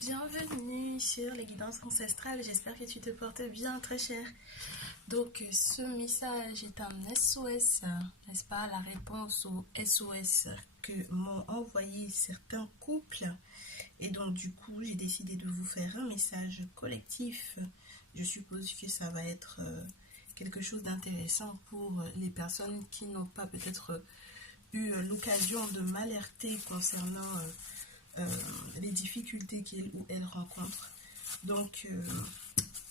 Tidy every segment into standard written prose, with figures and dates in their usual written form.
Bienvenue sur les guidances ancestrales, j'espère que tu te portes bien très cher. Donc ce message est un SOS, n'est-ce pas, la réponse au SOS que m'ont envoyé certains couples. Et donc du coup j'ai décidé de vous faire un message collectif. Je suppose que ça va être quelque chose d'intéressant pour les personnes qui n'ont pas peut-être eu l'occasion de m'alerter concernant les difficultés qu'il ou elle rencontre. Donc,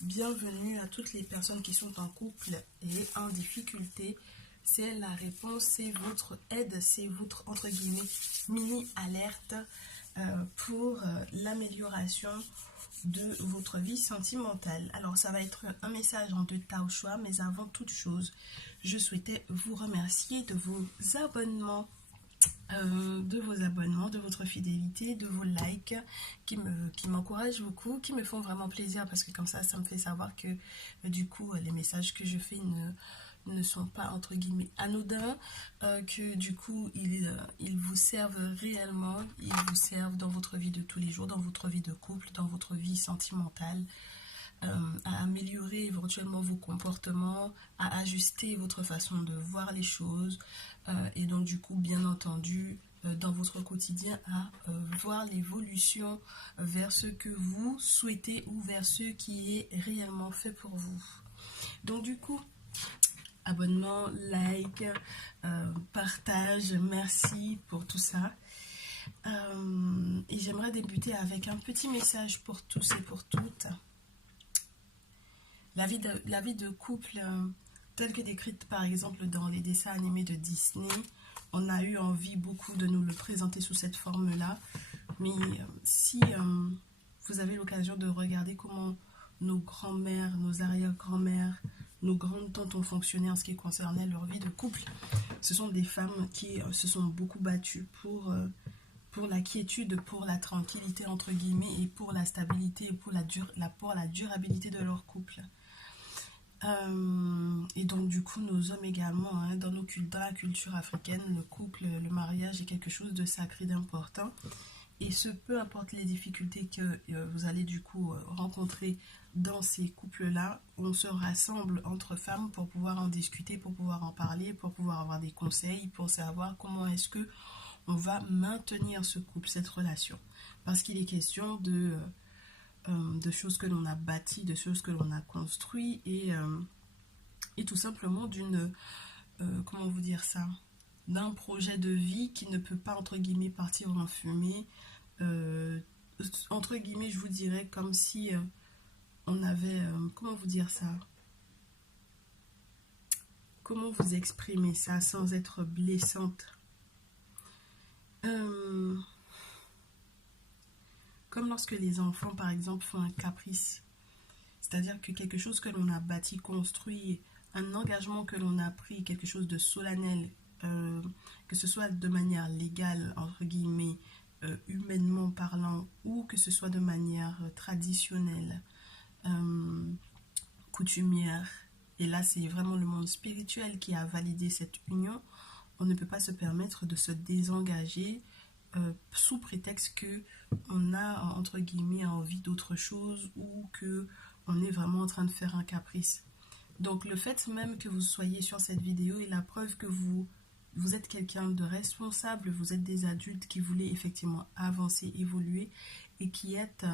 bienvenue à toutes les personnes qui sont en couple et en difficulté. C'est la réponse, c'est votre aide, c'est votre, entre guillemets, mini-alerte pour l'amélioration de votre vie sentimentale. Alors, ça va être un message en 2 tas au choix, mais avant toute chose, je souhaitais vous remercier de vos abonnements, de votre fidélité, de vos likes qui m'encouragent beaucoup, qui me font vraiment plaisir parce que comme ça me fait savoir que du coup les messages que je fais ne sont pas entre guillemets anodins, que du coup ils vous servent réellement, ils vous servent dans votre vie de tous les jours, dans votre vie de couple, dans votre vie sentimentale. À améliorer éventuellement vos comportements, à ajuster votre façon de voir les choses et donc du coup bien entendu dans votre quotidien à voir l'évolution vers ce que vous souhaitez ou vers ce qui est réellement fait pour vous. Donc du coup, abonnement, like, partage, merci pour tout ça. Et j'aimerais débuter avec un petit message pour tous et pour toutes. La vie de couple telle que décrite par exemple dans les dessins animés de Disney, on a eu envie beaucoup de nous le présenter sous cette forme-là. Mais si vous avez l'occasion de regarder comment nos grands-mères, nos arrière-grands-mères, nos grandes tantes ont fonctionné en ce qui concernait leur vie de couple, ce sont des femmes qui se sont beaucoup battues pour la quiétude, pour la tranquillité entre guillemets et pour la stabilité et pour la durabilité de leur couple. Et donc du coup nos hommes également, hein, dans la culture africaine, le couple, le mariage est quelque chose de sacré, d'important. Et peu importe les difficultés que vous allez du coup rencontrer dans ces couples-là, on se rassemble entre femmes pour pouvoir en discuter, pour pouvoir en parler, pour pouvoir avoir des conseils, pour savoir comment est-ce que on va maintenir ce couple, cette relation. Parce qu'il est question de choses que l'on a bâties, de choses que l'on a construites et tout simplement d'une, comment vous dire ça, d'un projet de vie qui ne peut pas entre guillemets partir en fumée. Entre guillemets, je vous dirais comme si on avait, comment vous dire ça, comment vous exprimer ça sans être blessante. Comme lorsque les enfants, par exemple, font un caprice. C'est-à-dire que quelque chose que l'on a bâti, construit, un engagement que l'on a pris, quelque chose de solennel, que ce soit de manière légale, entre guillemets, humainement parlant, ou que ce soit de manière traditionnelle, coutumière. Et là, c'est vraiment le monde spirituel qui a validé cette union. On ne peut pas se permettre de se désengager sous prétexte que on a entre guillemets envie d'autre chose ou que on est vraiment en train de faire un caprice. Donc le fait même que vous soyez sur cette vidéo est la preuve que vous êtes quelqu'un de responsable, vous êtes des adultes qui voulaient effectivement avancer, évoluer et qui êtes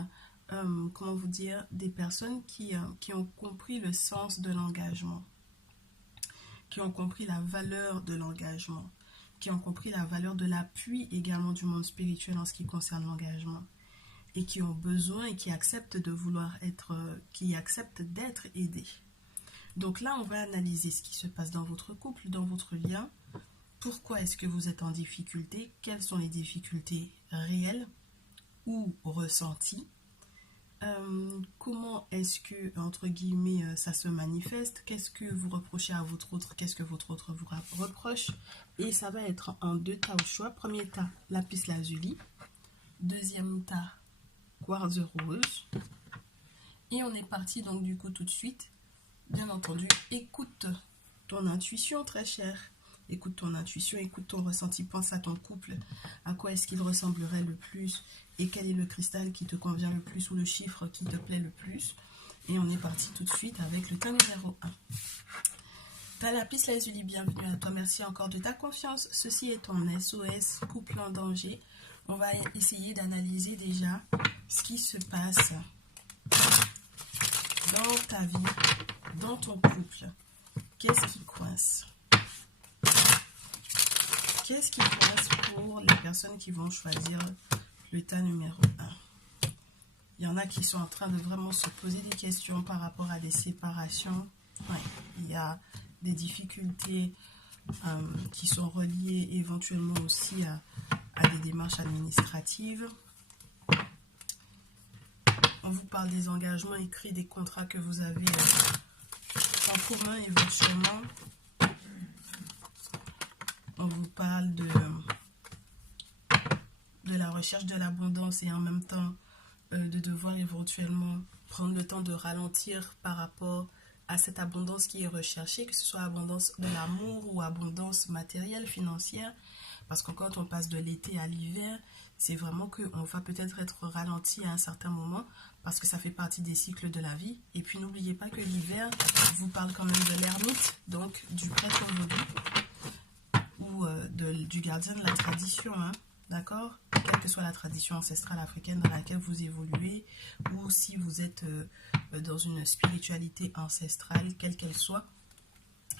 comment vous dire, des personnes qui ont compris le sens de l'engagement, qui ont compris la valeur de l'engagement, qui ont compris la valeur de l'appui également du monde spirituel en ce qui concerne l'engagement et qui ont besoin et qui acceptent de vouloir être, qui acceptent d'être aidés. Donc là, on va analyser ce qui se passe dans votre couple, dans votre lien. Pourquoi est-ce que vous êtes en difficulté? Quelles sont les difficultés réelles ou ressenties? Comment est-ce que, entre guillemets, ça se manifeste? Qu'est-ce que vous reprochez à votre autre? Qu'est-ce que votre autre vous reproche? Et ça va être en 2 tas au choix. Premier tas, lapis lazuli. Deuxième tas, quartz rose. Et on est parti donc du coup tout de suite. Bien entendu, écoute ton intuition très chère. Écoute ton intuition, écoute ton ressenti, pense à ton couple, à quoi est-ce qu'il ressemblerait le plus et quel est le cristal qui te convient le plus ou le chiffre qui te plaît le plus. Et on est parti tout de suite avec le tas numéro 1. T'as la piste Lazuli, bienvenue à toi, merci encore de ta confiance. Ceci est ton SOS, couple en danger. On va essayer d'analyser déjà ce qui se passe dans ta vie, dans ton couple. Qu'est-ce qui coince? Qu'est-ce qui coince pour les personnes qui vont choisir le tas numéro 1? Il y en a qui sont en train de vraiment se poser des questions par rapport à des séparations. Ouais, il y a des difficultés qui sont reliées éventuellement aussi à des démarches administratives. On vous parle des engagements écrits, des contrats que vous avez en commun éventuellement. On vous parle de la recherche de l'abondance et en même temps de devoir éventuellement prendre le temps de ralentir par rapport à cette abondance qui est recherchée, que ce soit abondance de l'amour ou abondance matérielle, financière. Parce que quand on passe de l'été à l'hiver, c'est vraiment qu'on va peut-être être ralenti à un certain moment parce que ça fait partie des cycles de la vie. Et puis n'oubliez pas que l'hiver vous parle quand même de l'ermite, donc du prêtre vaudou ou du gardien de la tradition, hein, d'accord? Quelle que soit la tradition ancestrale africaine dans laquelle vous évoluez, ou si vous êtes dans une spiritualité ancestrale, quelle qu'elle soit,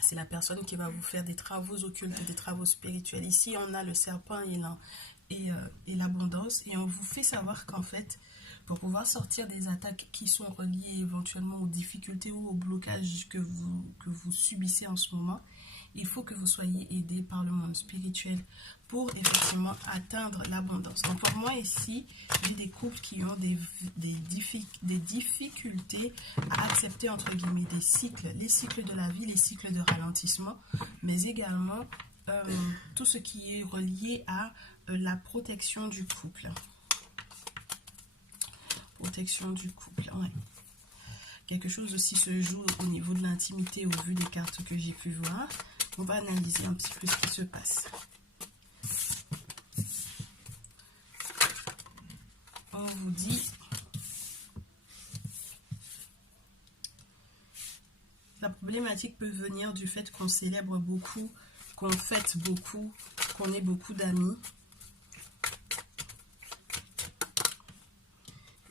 c'est la personne qui va vous faire des travaux occultes, des travaux spirituels. Ici, on a le serpent et l'abondance, et on vous fait savoir qu'en fait, pour pouvoir sortir des attaques qui sont reliées éventuellement aux difficultés ou aux blocages que vous subissez en ce moment, il faut que vous soyez aidé par le monde spirituel pour effectivement atteindre l'abondance. Donc pour moi ici, j'ai des couples qui ont des difficultés à accepter entre guillemets des cycles, les cycles de la vie, les cycles de ralentissement, mais également tout ce qui est relié à la protection du couple. Protection du couple, ouais. Quelque chose aussi se joue au niveau de l'intimité au vu des cartes que j'ai pu voir. On va analyser un petit peu ce qui se passe. On vous dit la problématique peut venir du fait qu'on célèbre beaucoup, qu'on fête beaucoup, qu'on ait beaucoup d'amis.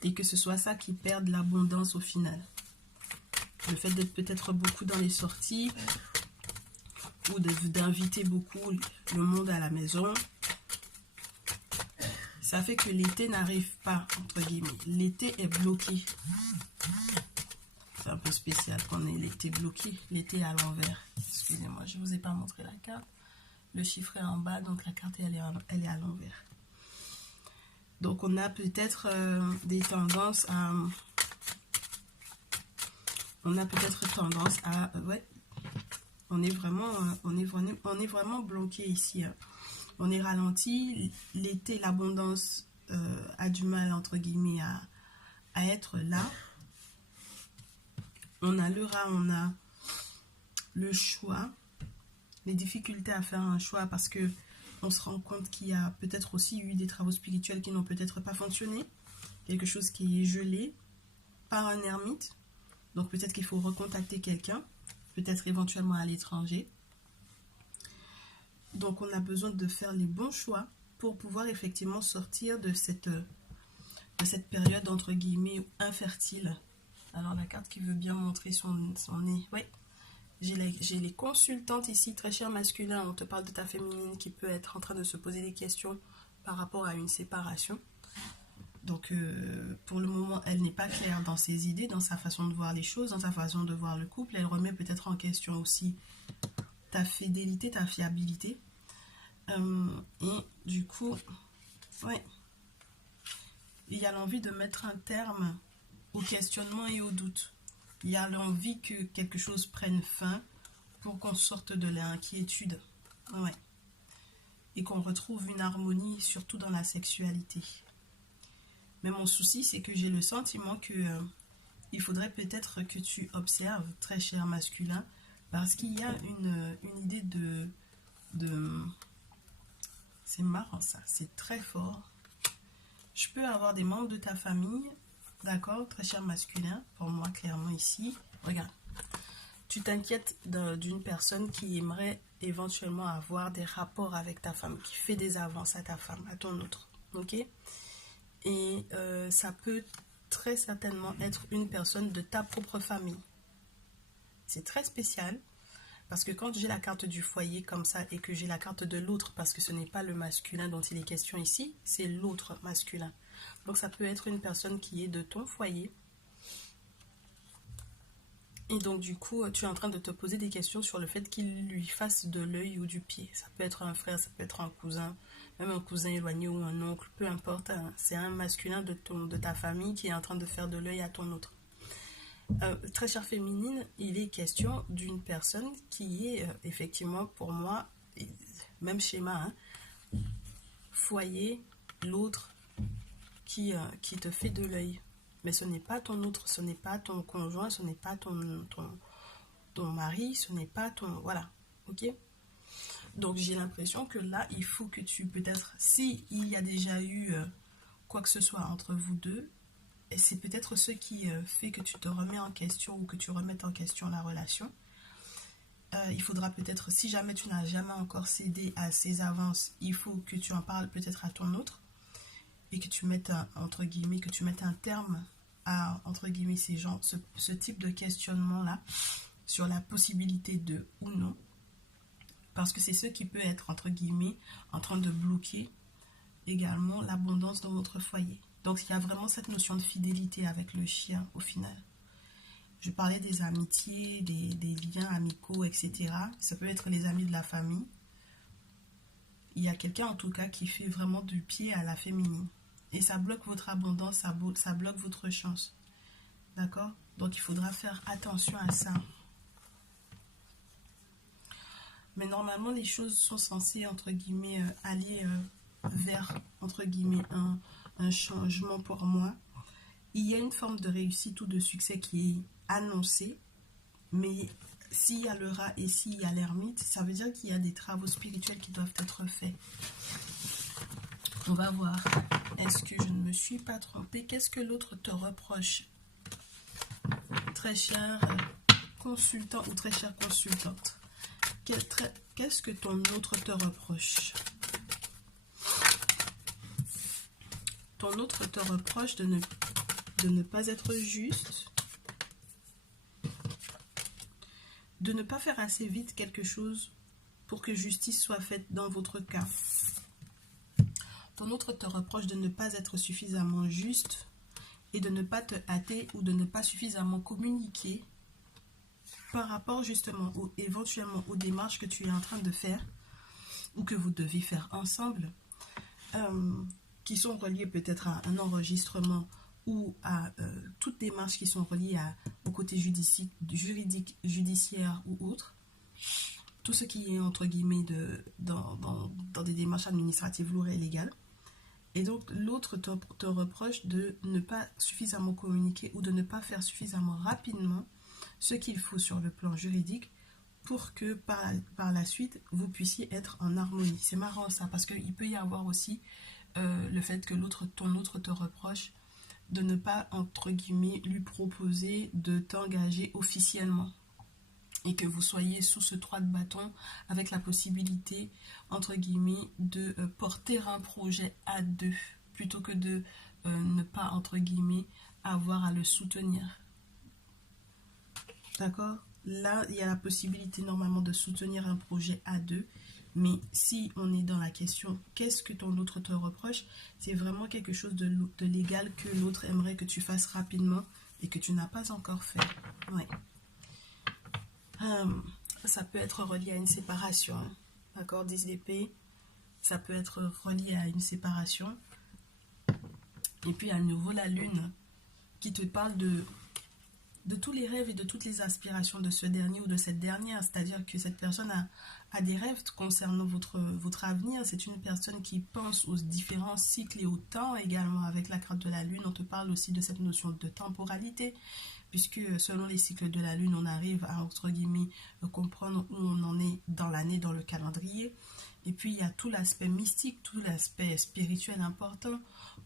Et que ce soit ça qui perde l'abondance au final. Le fait d'être peut-être beaucoup dans les sorties ou d'inviter beaucoup le monde à la maison, ça fait que l'été n'arrive pas, entre guillemets. L'été est bloqué. C'est un peu spécial qu'on ait l'été bloqué. L'été à l'envers. Excusez-moi, je ne vous ai pas montré la carte. Le chiffre est en bas, donc la carte elle est à l'envers. Donc on a peut-être des tendances à... ouais, on est vraiment bloqué ici. Hein. On est ralenti. L'été, l'abondance a du mal, entre guillemets, à être là. On a le rat, on a le choix. Les difficultés à faire un choix parce que on se rend compte qu'il y a peut-être aussi eu des travaux spirituels qui n'ont peut-être pas fonctionné. Quelque chose qui est gelé par un ermite. Donc peut-être qu'il faut recontacter quelqu'un, peut-être éventuellement à l'étranger. Donc on a besoin de faire les bons choix pour pouvoir effectivement sortir de cette période entre guillemets infertile. Alors la carte qui veut bien montrer son nez. Oui, j'ai les consultantes ici, très cher masculin. On te parle de ta féminine qui peut être en train de se poser des questions par rapport à une séparation. Donc, pour le moment, elle n'est pas claire dans ses idées, dans sa façon de voir les choses, dans sa façon de voir le couple. Elle remet peut-être en question aussi ta fidélité, ta fiabilité. Et du coup, ouais, il y a l'envie de mettre un terme au questionnement et au doute. Il y a l'envie que quelque chose prenne fin pour qu'on sorte de l'inquiétude. Ouais. Et qu'on retrouve une harmonie, surtout dans la sexualité. Mais mon souci, c'est que j'ai le sentiment que il faudrait peut-être que tu observes, très cher masculin, parce qu'il y a une idée C'est marrant ça, c'est très fort. Je peux avoir des membres de ta famille, d'accord, très cher masculin, pour moi clairement ici. Regarde, tu t'inquiètes d'une personne qui aimerait éventuellement avoir des rapports avec ta femme, qui fait des avances à ta femme, à ton autre, ok? Et ça peut très certainement être une personne de ta propre famille. C'est très spécial, parce que quand j'ai la carte du foyer comme ça, et que j'ai la carte de l'autre, parce que ce n'est pas le masculin dont il est question ici, c'est l'autre masculin. Donc ça peut être une personne qui est de ton foyer. Et donc du coup, tu es en train de te poser des questions sur le fait qu'il lui fasse de l'œil ou du pied. Ça peut être un frère, ça peut être un cousin, même un cousin éloigné ou un oncle, peu importe. Hein, c'est un masculin de ta famille qui est en train de faire de l'œil à ton autre. Très chère féminine, il est question d'une personne qui est effectivement pour moi, même schéma, hein, foyer, l'autre qui te fait de l'œil. Mais ce n'est pas ton autre, ce n'est pas ton conjoint, ce n'est pas ton mari, ce n'est pas ton... Voilà, ok? Donc j'ai l'impression que là, il faut que tu peut-être, si il y a déjà eu quoi que ce soit entre vous deux, et c'est peut-être ce qui fait que tu te remets en question ou que tu remettes en question la relation. Il faudra peut-être, si jamais tu n'as jamais encore cédé à ces avances, il faut que tu en parles peut-être à ton autre et que tu mettes entre guillemets, que tu mettes un terme à entre guillemets ces gens, ce type de questionnement là sur la possibilité de ou non, parce que c'est ce qui peut être entre guillemets en train de bloquer également l'abondance dans votre foyer. Donc il y a vraiment cette notion de fidélité avec le chien au final. Je parlais des amitiés, des liens amicaux, etc. Ça peut être les amis de la famille. Il y a quelqu'un en tout cas qui fait vraiment du pied à la féminine. Et ça bloque votre abondance, ça bloque votre chance. D'accord? Donc il faudra faire attention à ça. Mais normalement, les choses sont censées, entre guillemets, aller vers, entre guillemets, un changement pour moi. Il y a une forme de réussite ou de succès qui est annoncée. Mais s'il y a le rat et s'il y a l'ermite, ça veut dire qu'il y a des travaux spirituels qui doivent être faits. On va voir. Est-ce que je ne me suis pas trompée? Qu'est-ce que l'autre te reproche? Très cher consultant ou très chère consultante. Qu'est-ce que ton autre te reproche? Ton autre te reproche de ne pas être juste, de ne pas faire assez vite quelque chose pour que justice soit faite dans votre cas. Ton autre te reproche de ne pas être suffisamment juste et de ne pas te hâter ou de ne pas suffisamment communiquer par rapport justement éventuellement aux démarches que tu es en train de faire ou que vous devez faire ensemble, qui sont reliées peut-être à un enregistrement ou à toutes démarches qui sont reliées au côté juridique, judiciaire ou autre. Tout ce qui est entre guillemets dans des démarches administratives lourdes et légales. Et donc l'autre te reproche de ne pas suffisamment communiquer ou de ne pas faire suffisamment rapidement ce qu'il faut sur le plan juridique pour que par la suite vous puissiez être en harmonie. C'est marrant ça, parce qu'il peut y avoir aussi le fait que ton autre te reproche de ne pas entre guillemets lui proposer de t'engager officiellement et que vous soyez sous ce 3 de bâton avec la possibilité entre guillemets de porter un projet à deux plutôt que de ne pas entre guillemets avoir à le soutenir. D'accord? Là, il y a la possibilité normalement de soutenir un projet à deux. Mais si on est dans la question, qu'est-ce que ton autre te reproche? C'est vraiment quelque chose de légal que l'autre aimerait que tu fasses rapidement et que tu n'as pas encore fait. Ouais. Ça peut être relié à une séparation. D'accord? 10 d'épée. Ça peut être relié à une séparation. Et puis à nouveau la lune qui te parle de de tous les rêves et de toutes les aspirations de ce dernier ou de cette dernière. C'est-à-dire que cette personne a des rêves concernant votre avenir. C'est une personne qui pense aux différents cycles et au temps également. Avec la carte de la lune, on te parle aussi de cette notion de temporalité, puisque selon les cycles de la lune, on arrive à, entre guillemets, comprendre où on en est dans l'année, dans le calendrier. Et puis, il y a tout l'aspect mystique, tout l'aspect spirituel important,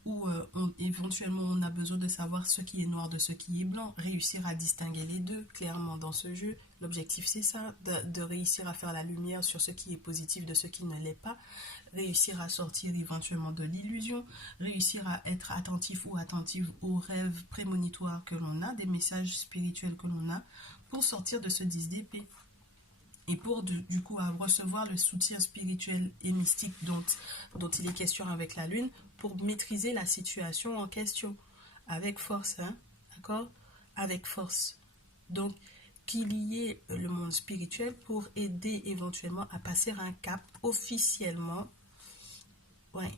où éventuellement, on a besoin de savoir ce qui est noir de ce qui est blanc, réussir à distinguer les deux, clairement, dans ce jeu. L'objectif, c'est ça, de réussir à faire la lumière sur ce qui est positif de ce qui ne l'est pas, réussir à sortir éventuellement de l'illusion, réussir à être attentif ou attentive aux rêves prémonitoires que l'on a, des messages spirituels que l'on a, pour sortir de ce 10 d'épée. Et pour du coup recevoir le soutien spirituel et mystique dont il est question avec la lune, pour maîtriser la situation en question, avec force, hein, d'accord? Avec force. Donc, qu'il y ait le monde spirituel pour aider éventuellement à passer un cap officiellement, ouais,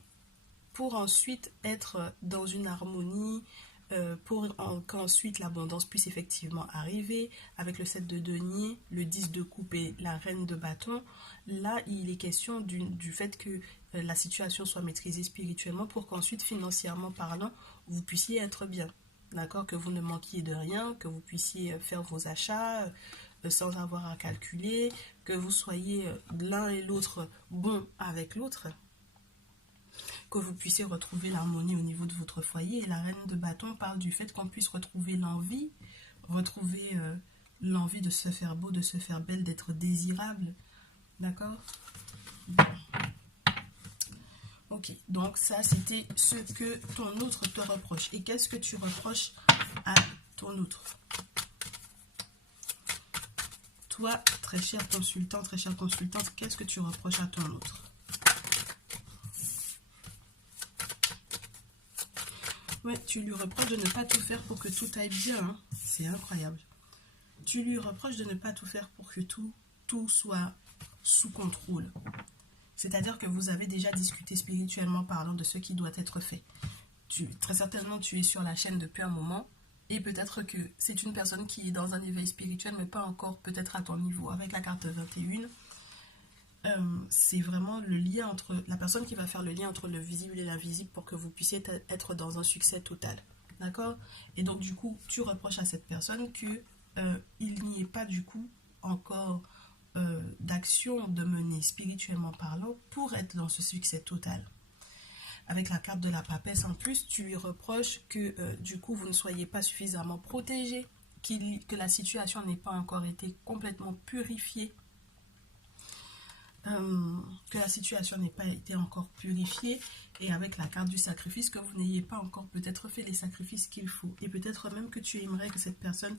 pour ensuite être dans une harmonie, pour qu'ensuite l'abondance puisse effectivement arriver, avec le 7 de denier, le 10 de coupe et la reine de bâton. Là, il est question du fait que la situation soit maîtrisée spirituellement pour qu'ensuite, financièrement parlant, vous puissiez être bien. D'accord? Que vous ne manquiez de rien, que vous puissiez faire vos achats sans avoir à calculer, que vous soyez l'un et l'autre bon avec l'autre, que vous puissiez retrouver l'harmonie au niveau de votre foyer. Et la reine de bâton parle du fait qu'on puisse retrouver retrouver l'envie de se faire beau, de se faire belle, d'être désirable. D'accord? Ok, donc ça c'était ce que ton autre te reproche. Et qu'est-ce que tu reproches à ton autre? Toi, très cher consultant, très chère consultante, qu'est-ce que tu reproches à ton autre? Ouais, tu lui reproches de ne pas tout faire pour que tout aille bien. Hein. C'est incroyable. Tu lui reproches de ne pas tout faire pour que tout soit sous contrôle. C'est-à-dire que vous avez déjà discuté spirituellement parlant de ce qui doit être fait. Très certainement, tu es sur la chaîne depuis un moment. Et peut-être que c'est une personne qui est dans un éveil spirituel, mais pas encore peut-être à ton niveau. Avec la carte 21, c'est vraiment le lien entre la personne qui va faire le lien entre le visible et l'invisible pour que vous puissiez être dans un succès total. D'accord? Et donc, du coup, tu reproches à cette personne que il n'y ait pas, du coup, encore d'action de mener spirituellement parlant pour être dans ce succès total. Avec la carte de la papesse en plus, tu lui reproches que du coup vous ne soyez pas suffisamment protégé, que la situation n'ait pas encore été complètement purifiée, que la situation n'ait pas été encore purifiée, et avec la carte du sacrifice, que vous n'ayez pas encore peut-être fait les sacrifices qu'il faut, et peut-être même que tu aimerais que cette personne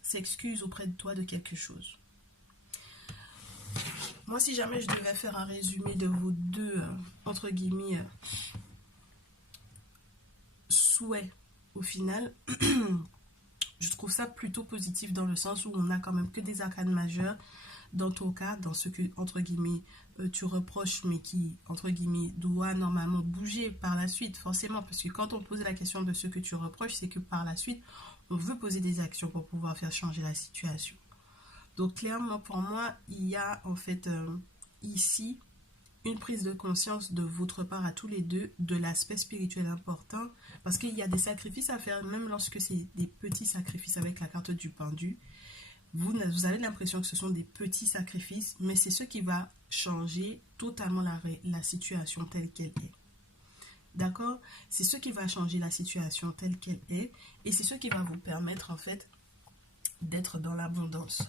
s'excuse auprès de toi de quelque chose. Moi, si jamais je devais faire un résumé de vos deux, entre guillemets, souhaits au final, je trouve ça plutôt positif dans le sens où on n'a quand même que des arcanes majeures dans ton cas, dans ce que, entre guillemets, tu reproches, mais qui, entre guillemets, doit normalement bouger par la suite, forcément, parce que quand on pose la question de ce que tu reproches, c'est que par la suite, on veut poser des actions pour pouvoir faire changer la situation. Donc clairement pour moi, il y a en fait ici une prise de conscience de votre part à tous les deux de l'aspect spirituel important, parce qu'il y a des sacrifices à faire, même lorsque c'est des petits sacrifices avec la carte du pendu. Vous avez l'impression que ce sont des petits sacrifices, mais c'est ce qui va changer totalement la situation telle qu'elle est. D'accord? C'est ce qui va changer la situation telle qu'elle est, et c'est ce qui va vous permettre en fait d'être dans l'abondance.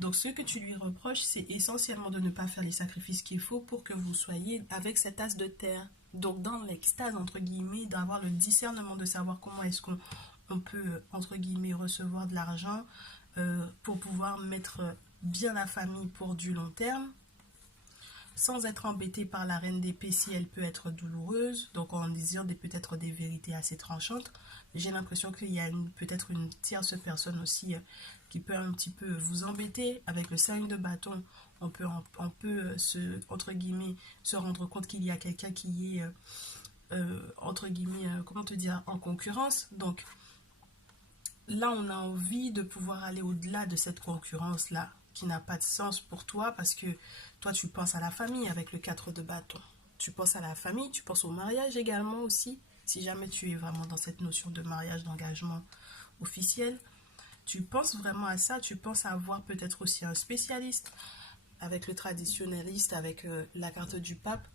Donc ce que tu lui reproches, c'est essentiellement de ne pas faire les sacrifices qu'il faut pour que vous soyez avec cet as de terre. Donc dans l'extase, entre guillemets, d'avoir le discernement de savoir comment est-ce qu'on peut, entre guillemets, recevoir de l'argent pour pouvoir mettre bien la famille pour du long terme, sans être embêté par la reine d'épée si elle peut être douloureuse, donc en disant peut-être des vérités assez tranchantes. J'ai l'impression qu'il y a peut-être une tierce personne aussi qui peut un petit peu vous embêter. Avec le 5 de bâton, on peut entre guillemets, se rendre compte qu'il y a quelqu'un qui est, entre guillemets, comment te dire, en concurrence. Donc, là, on a envie de pouvoir aller au-delà de cette concurrence-là, qui n'a pas de sens pour toi, parce que toi, tu penses à la famille avec le 4 de bâton. Tu penses à la famille, tu penses au mariage également aussi, si jamais tu es vraiment dans cette notion de mariage, d'engagement officiel. Tu penses vraiment à ça, tu penses à avoir peut-être aussi un spécialiste, avec le traditionnaliste, avec la carte du pape,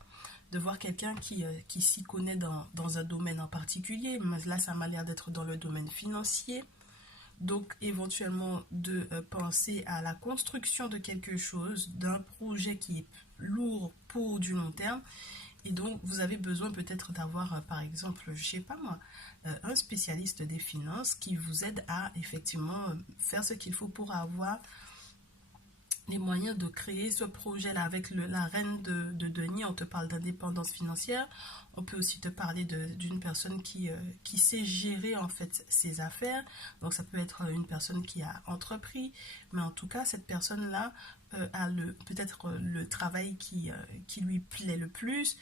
de voir quelqu'un qui s'y connaît dans un domaine en particulier. Mais là, ça m'a l'air d'être dans le domaine financier. Donc, éventuellement, de penser à la construction de quelque chose, d'un projet qui est lourd pour du long terme. Et donc, vous avez besoin peut-être d'avoir, par exemple, je sais pas moi, un spécialiste des finances qui vous aide à effectivement faire ce qu'il faut pour avoir les moyens de créer ce projet-là. Avec la reine de denier, on te parle d'indépendance financière. On peut aussi te parler d'une personne qui sait gérer en fait ses affaires. Donc ça peut être une personne qui a entrepris, mais en tout cas cette personne-là a peut-être le travail qui lui plaît le plus.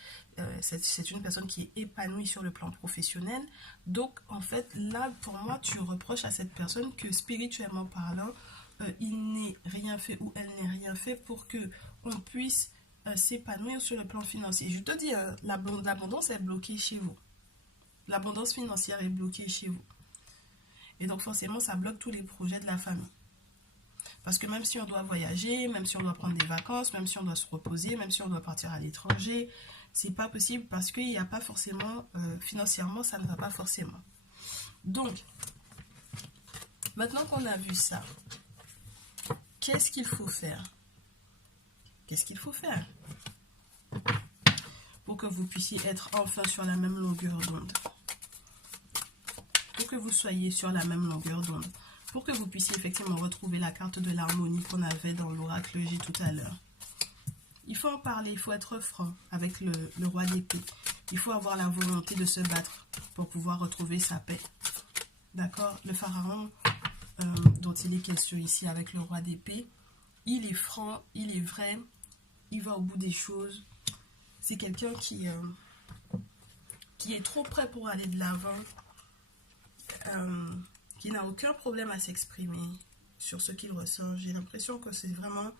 C'est une personne qui est épanouie sur le plan professionnel. Donc en fait là pour moi tu reproches à cette personne que spirituellement parlant il n'est rien fait ou elle n'est rien fait pour que on puisse s'épanouir sur le plan financier. Je te dis, l'abondance est bloquée chez vous. L'abondance financière est bloquée chez vous. Et donc forcément, ça bloque tous les projets de la famille. Parce que même si on doit voyager, même si on doit prendre des vacances, même si on doit se reposer, même si on doit partir à l'étranger, c'est pas possible parce qu'il n'y a pas forcément, financièrement, ça ne va pas forcément. Donc, maintenant qu'on a vu ça, qu'est-ce qu'il faut faire? Qu'est-ce qu'il faut faire pour que vous puissiez être enfin sur la même longueur d'onde? Pour que vous soyez sur la même longueur d'onde. Pour que vous puissiez effectivement retrouver la carte de l'harmonie qu'on avait dans l'oracle J tout à l'heure. Il faut en parler, il faut être franc avec le roi d'épée. Il faut avoir la volonté de se battre pour pouvoir retrouver sa paix. D'accord? Le pharaon dont il est question ici avec le roi d'épée, il est franc, il est vrai, il va au bout des choses. C'est quelqu'un qui est trop prêt pour aller de l'avant, qui n'a aucun problème à s'exprimer sur ce qu'il ressent. J'ai l'impression que c'est vraiment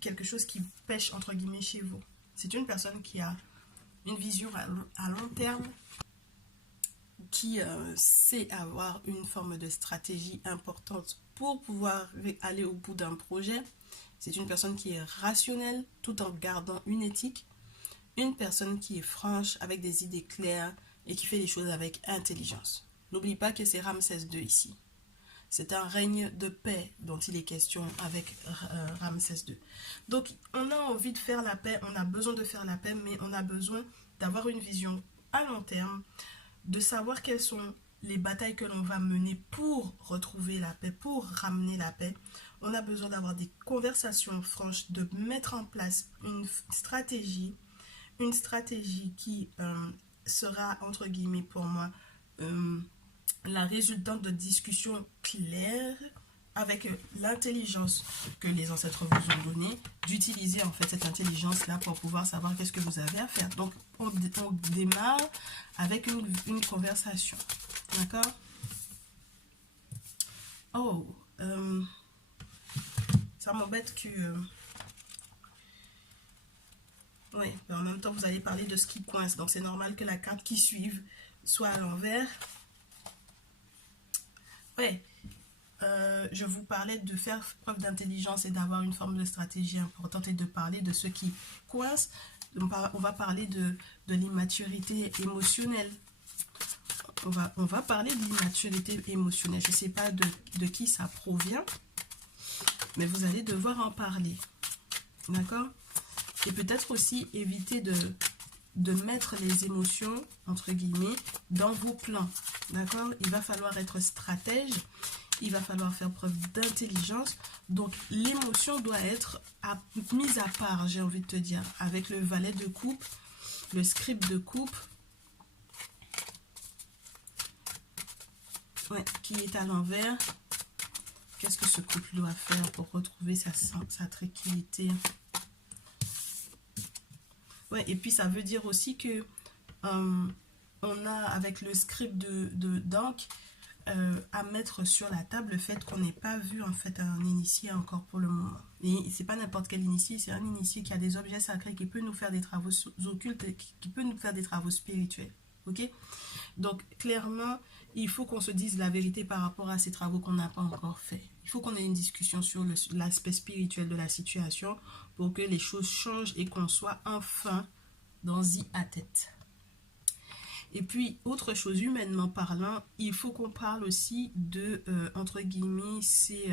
quelque chose qui pêche entre guillemets chez vous. C'est une personne qui a une vision à long terme, qui sait avoir une forme de stratégie importante pour pouvoir aller au bout d'un projet. C'est une personne qui est rationnelle tout en gardant une éthique. Une personne qui est franche, avec des idées claires et qui fait les choses avec intelligence. N'oublie pas que c'est Ramsès II ici. C'est un règne de paix dont il est question avec Ramsès II. Donc, on a envie de faire la paix, on a besoin de faire la paix, mais on a besoin d'avoir une vision à long terme, de savoir quelles sont les batailles que l'on va mener pour retrouver la paix, pour ramener la paix. On a besoin d'avoir des conversations franches, de mettre en place une stratégie qui sera, entre guillemets, pour moi, la résultante de discussions claires avec l'intelligence que les ancêtres vous ont donnée, d'utiliser en fait cette intelligence-là pour pouvoir savoir qu'est-ce que vous avez à faire. Donc, on démarre avec une conversation. D'accord? Oh, ça m'embête que... oui, mais en même temps, vous allez parler de ce qui coince. Donc, c'est normal que la carte qui suive soit à l'envers. Ouais, je vous parlais de faire preuve d'intelligence et d'avoir une forme de stratégie importante et de parler de ce qui coince. On va parler de l'immaturité émotionnelle. On va parler de l'immaturité émotionnelle. Je ne sais pas de qui ça provient, mais vous allez devoir en parler. D'accord? Et peut-être aussi éviter de mettre les émotions, entre guillemets, dans vos plans. D'accord? Il va falloir être stratège. Il va falloir faire preuve d'intelligence. Donc, l'émotion doit être mise à part, j'ai envie de te dire. Avec le valet de coupe, le scribe de coupe. Ouais, qui est à l'envers. Qu'est-ce que ce couple doit faire pour retrouver sa tranquillité? Ouais, et puis ça veut dire aussi que on a avec le script d'Ankh à mettre sur la table le fait qu'on n'ait pas vu en fait un initié encore pour le moment. Et c'est pas n'importe quel initié, c'est un initié qui a des objets sacrés, qui peut nous faire des travaux occultes, qui peut nous faire des travaux spirituels. Ok? Donc clairement, il faut qu'on se dise la vérité par rapport à ces travaux qu'on n'a pas encore fait. Il faut qu'on ait une discussion sur l'aspect spirituel de la situation pour que les choses changent et qu'on soit enfin dans y à tête. Et puis, autre chose, humainement parlant, il faut qu'on parle aussi de, entre guillemets, ces,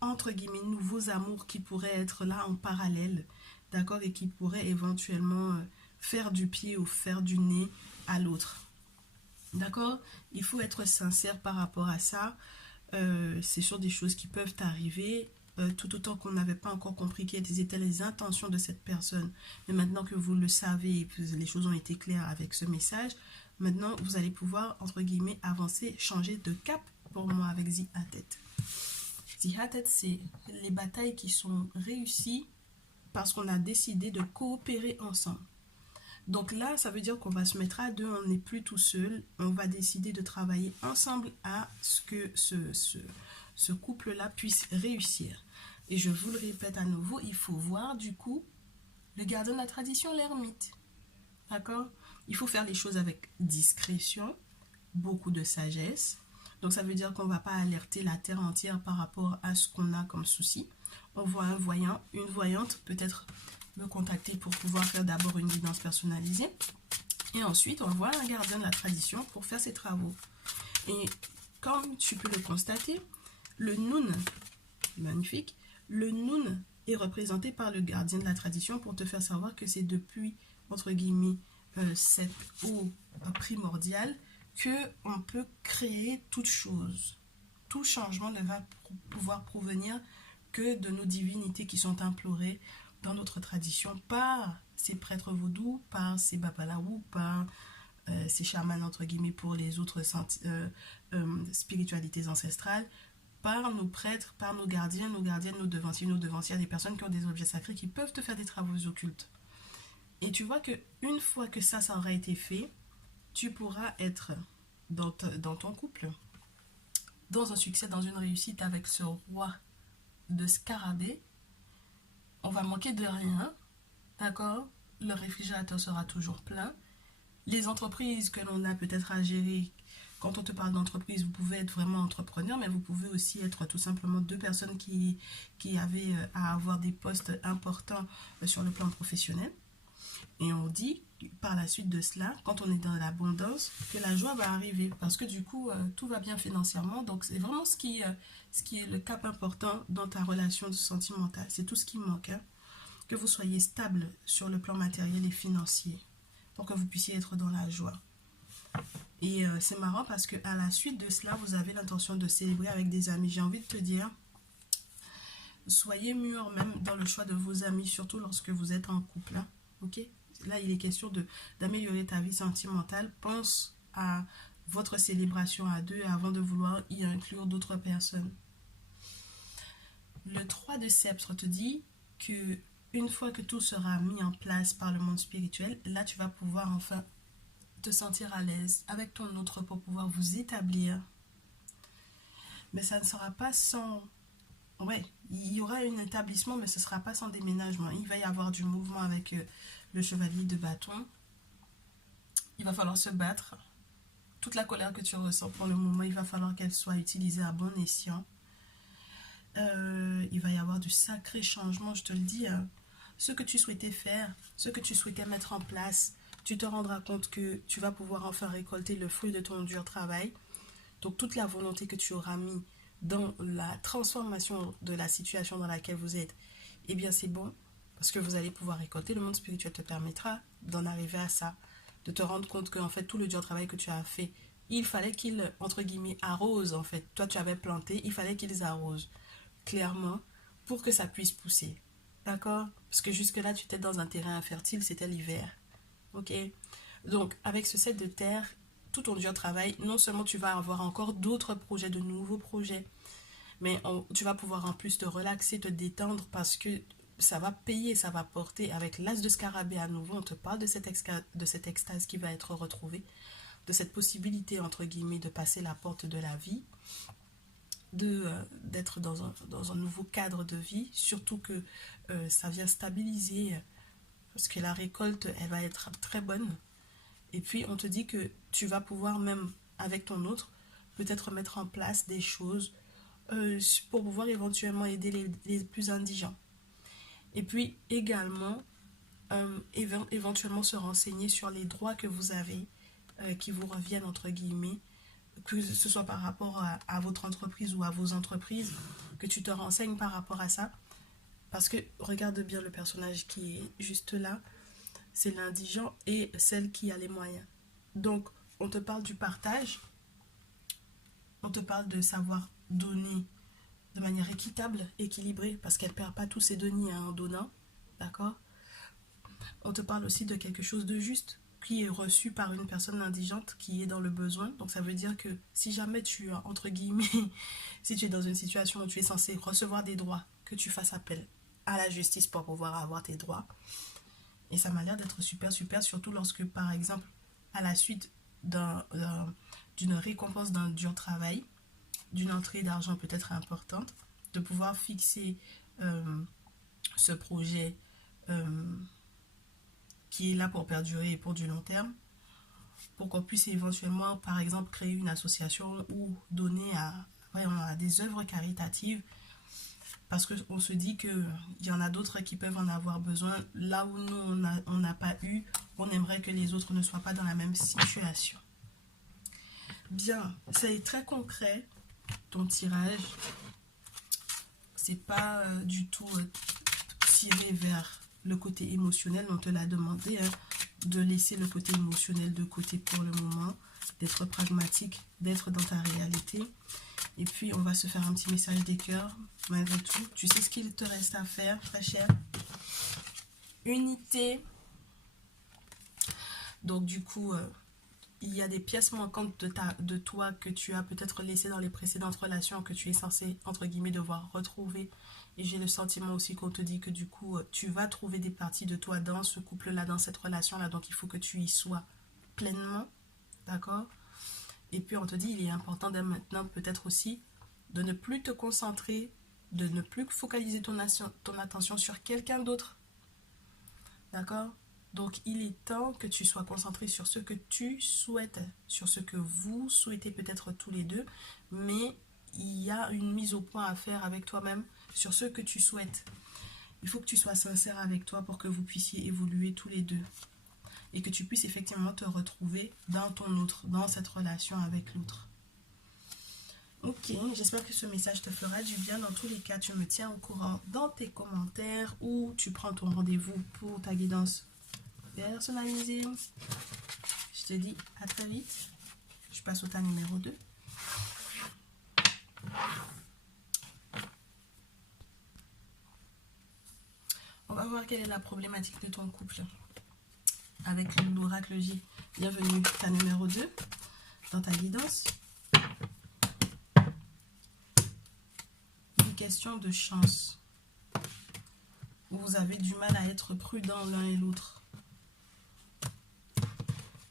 entre guillemets, nouveaux amours qui pourraient être là en parallèle, d'accord, et qui pourraient éventuellement faire du pied ou faire du nez à l'autre. D'accord? Il faut être sincère par rapport à ça. C'est sur des choses qui peuvent arriver, tout autant qu'on n'avait pas encore compris quelles étaient les intentions de cette personne. Mais maintenant que vous le savez et que les choses ont été claires avec ce message, maintenant vous allez pouvoir, entre guillemets, avancer, changer de cap pour moi avec The Hated. The Hated, c'est les batailles qui sont réussies parce qu'on a décidé de coopérer ensemble. Donc là, ça veut dire qu'on va se mettre à deux, on n'est plus tout seul, on va décider de travailler ensemble à ce que ce couple-là puisse réussir. Et je vous le répète à nouveau, il faut voir du coup le gardien de la tradition, l'ermite. D'accord? Il faut faire les choses avec discrétion, beaucoup de sagesse. Donc ça veut dire qu'on ne va pas alerter la terre entière par rapport à ce qu'on a comme souci. On voit un voyant, une voyante, peut-être me contacter pour pouvoir faire d'abord une guidance personnalisée. Et ensuite, on voit un gardien de la tradition pour faire ses travaux. Et comme tu peux le constater, le Nun, magnifique, le Nun est représenté par le gardien de la tradition pour te faire savoir que c'est depuis, entre guillemets, cette eau primordiale qu'on peut créer toute chose. Tout changement ne va pouvoir provenir que de nos divinités qui sont implorées dans notre tradition par ces prêtres vaudous, par ces babalaous, par ces chamans entre guillemets pour les autres spiritualités ancestrales, par nos prêtres, par nos gardiens, nos gardiennes, nos devanciers, des personnes qui ont des objets sacrés qui peuvent te faire des travaux occultes. Et tu vois que une fois que ça aura été fait, tu pourras être dans ton couple, dans un succès, dans une réussite avec ce roi de scarabée. On va manquer de rien, d'accord? Le réfrigérateur sera toujours plein. Les entreprises que l'on a peut-être à gérer, quand on te parle d'entreprise, vous pouvez être vraiment entrepreneur, mais vous pouvez aussi être tout simplement deux personnes qui avaient à avoir des postes importants sur le plan professionnel. Et on dit, par la suite de cela, quand on est dans l'abondance, que la joie va arriver. Parce que du coup, tout va bien financièrement. Donc, c'est vraiment ce qui est le cap important dans ta relation sentimentale. C'est tout ce qui manque. Hein. Que vous soyez stable sur le plan matériel et financier. Pour que vous puissiez être dans la joie. Et c'est marrant parce qu'à la suite de cela, vous avez l'intention de célébrer avec des amis. J'ai envie de te dire, soyez mûrs même dans le choix de vos amis, surtout lorsque vous êtes en couple. Hein. Ok? Là, il est question d'améliorer ta vie sentimentale. Pense à votre célébration à deux avant de vouloir y inclure d'autres personnes. Le 3 de sceptre te dit que une fois que tout sera mis en place par le monde spirituel, là, tu vas pouvoir enfin te sentir à l'aise avec ton autre pour pouvoir vous établir. Mais ça ne sera pas sans... Ouais, il y aura un établissement, mais ce ne sera pas sans déménagement. Il va y avoir du mouvement avec le chevalier de bâton. Il va falloir se battre. Toute la colère que tu ressens pour le moment, il va falloir qu'elle soit utilisée à bon escient. Il va y avoir du sacré changement, je te le dis. Hein. Ce que tu souhaitais faire, ce que tu souhaitais mettre en place, tu te rendras compte que tu vas pouvoir enfin récolter le fruit de ton dur travail. Donc toute la volonté que tu auras mis dans la transformation de la situation dans laquelle vous êtes, eh bien c'est bon, parce que vous allez pouvoir récolter. Le monde spirituel te permettra d'en arriver à ça, de te rendre compte que en fait tout le dur travail que tu as fait, il fallait qu'il, entre guillemets, arrose en fait. Toi tu avais planté, il fallait qu'ils arrosent, clairement, pour que ça puisse pousser. D'accord? Parce que jusque-là tu étais dans un terrain infertile, c'était l'hiver. Ok? Donc avec ce set de terre, tout ton dur travail, non seulement tu vas avoir encore d'autres projets, de nouveaux projets, mais tu vas pouvoir en plus te relaxer, te détendre parce que ça va payer, ça va porter. Avec l'as de scarabée à nouveau, on te parle de cette extase qui va être retrouvée. de cette possibilité, entre guillemets, de passer la porte de la vie, d'être dans un nouveau cadre de vie, surtout que ça vient stabiliser, parce que la récolte, elle va être très bonne. Et puis, on te dit que tu vas pouvoir même, avec ton autre, peut-être mettre en place des choses pour pouvoir éventuellement aider les plus indigents. Et puis, également, éventuellement se renseigner sur les droits que vous avez, qui vous reviennent, entre guillemets, que ce soit par rapport à votre entreprise ou à vos entreprises, que tu te renseignes par rapport à ça. Parce que regarde bien le personnage qui est juste là, c'est l'indigent et celle qui a les moyens. Donc, on te parle du partage, on te parle de savoir donner de manière équitable, équilibrée, parce qu'elle ne perd pas tous ses deniers en donnant, d'accord? On te parle aussi de quelque chose de juste, qui est reçu par une personne indigente qui est dans le besoin. Donc ça veut dire que si jamais tu as, entre guillemets, si tu es dans une situation où tu es censé recevoir des droits, que tu fasses appel à la justice pour pouvoir avoir tes droits. Et ça m'a l'air d'être super, super, surtout lorsque, par exemple, à la suite d'une récompense d'un dur travail, d'une entrée d'argent peut-être importante, de pouvoir fixer ce projet qui est là pour perdurer et pour du long terme, pour qu'on puisse éventuellement, par exemple, créer une association ou donner à des œuvres caritatives, parce qu'on se dit qu'il y en a d'autres qui peuvent en avoir besoin. Là où nous, on n'a pas eu, on aimerait que les autres ne soient pas dans la même situation. Bien, c'est très concret, ton tirage. C'est pas du tout tiré vers le côté émotionnel. On te l'a demandé, hein, de laisser le côté émotionnel de côté pour le moment, d'être pragmatique, d'être dans ta réalité. Et puis, on va se faire un petit message des cœurs, malgré tout. Tu sais ce qu'il te reste à faire, très cher. Unité. Donc, du coup, il y a des pièces manquantes de toi que tu as peut-être laissées dans les précédentes relations, que tu es censé, entre guillemets, devoir retrouver. Et j'ai le sentiment aussi qu'on te dit que, du coup, tu vas trouver des parties de toi dans ce couple-là, dans cette relation-là. Donc, il faut que tu y sois pleinement. D'accord ? Et puis on te dit, il est important dès maintenant peut-être aussi de ne plus te concentrer, de ne plus focaliser ton attention sur quelqu'un d'autre. D'accord? Donc il est temps que tu sois concentré sur ce que tu souhaites, sur ce que vous souhaitez peut-être tous les deux, mais il y a une mise au point à faire avec toi-même sur ce que tu souhaites. Il faut que tu sois sincère avec toi pour que vous puissiez évoluer tous les deux. Et que tu puisses effectivement te retrouver dans ton autre, dans cette relation avec l'autre. Ok, j'espère que ce message te fera du bien. Dans tous les cas, tu me tiens au courant dans tes commentaires ou tu prends ton rendez-vous pour ta guidance personnalisée. Je te dis à très vite. Je passe au tas numéro 2. On va voir quelle est la problématique de ton couple. Avec l'oracle J. Bienvenue, ta numéro 2 dans ta guidance. Une question de chance. Vous avez du mal à être prudent l'un et l'autre.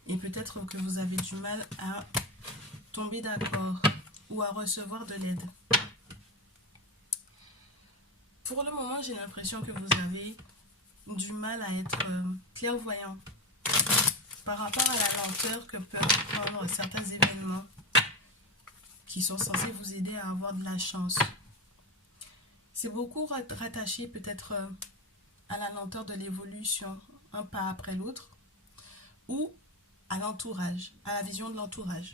Et peut-être que vous avez du mal à tomber d'accord ou à recevoir de l'aide. Pour le moment, j'ai l'impression que vous avez du mal à être clairvoyant par rapport à la lenteur que peuvent prendre certains événements qui sont censés vous aider à avoir de la chance. C'est beaucoup rattaché peut-être à la lenteur de l'évolution, un pas après l'autre, ou à l'entourage, à la vision de l'entourage,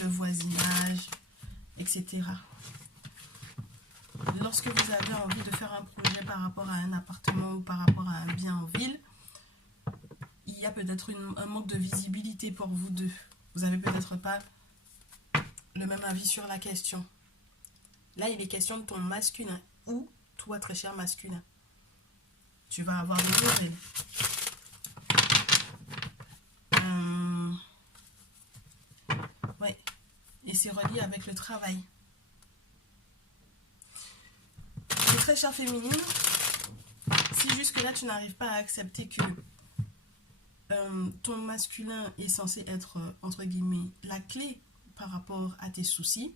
le voisinage, etc. Lorsque vous avez envie de faire un projet par rapport à un appartement ou par rapport à un bien en ville, il y a peut-être un manque de visibilité pour vous deux. Vous n'avez peut-être pas le même avis sur la question. Là, il est question de ton masculin ou toi, très cher masculin. Tu vas avoir des nouvelles. Ouais. Et c'est relié avec le travail. Et très chère féminine, si jusque-là tu n'arrives pas à accepter que ton masculin est censé être, entre guillemets, la clé par rapport à tes soucis,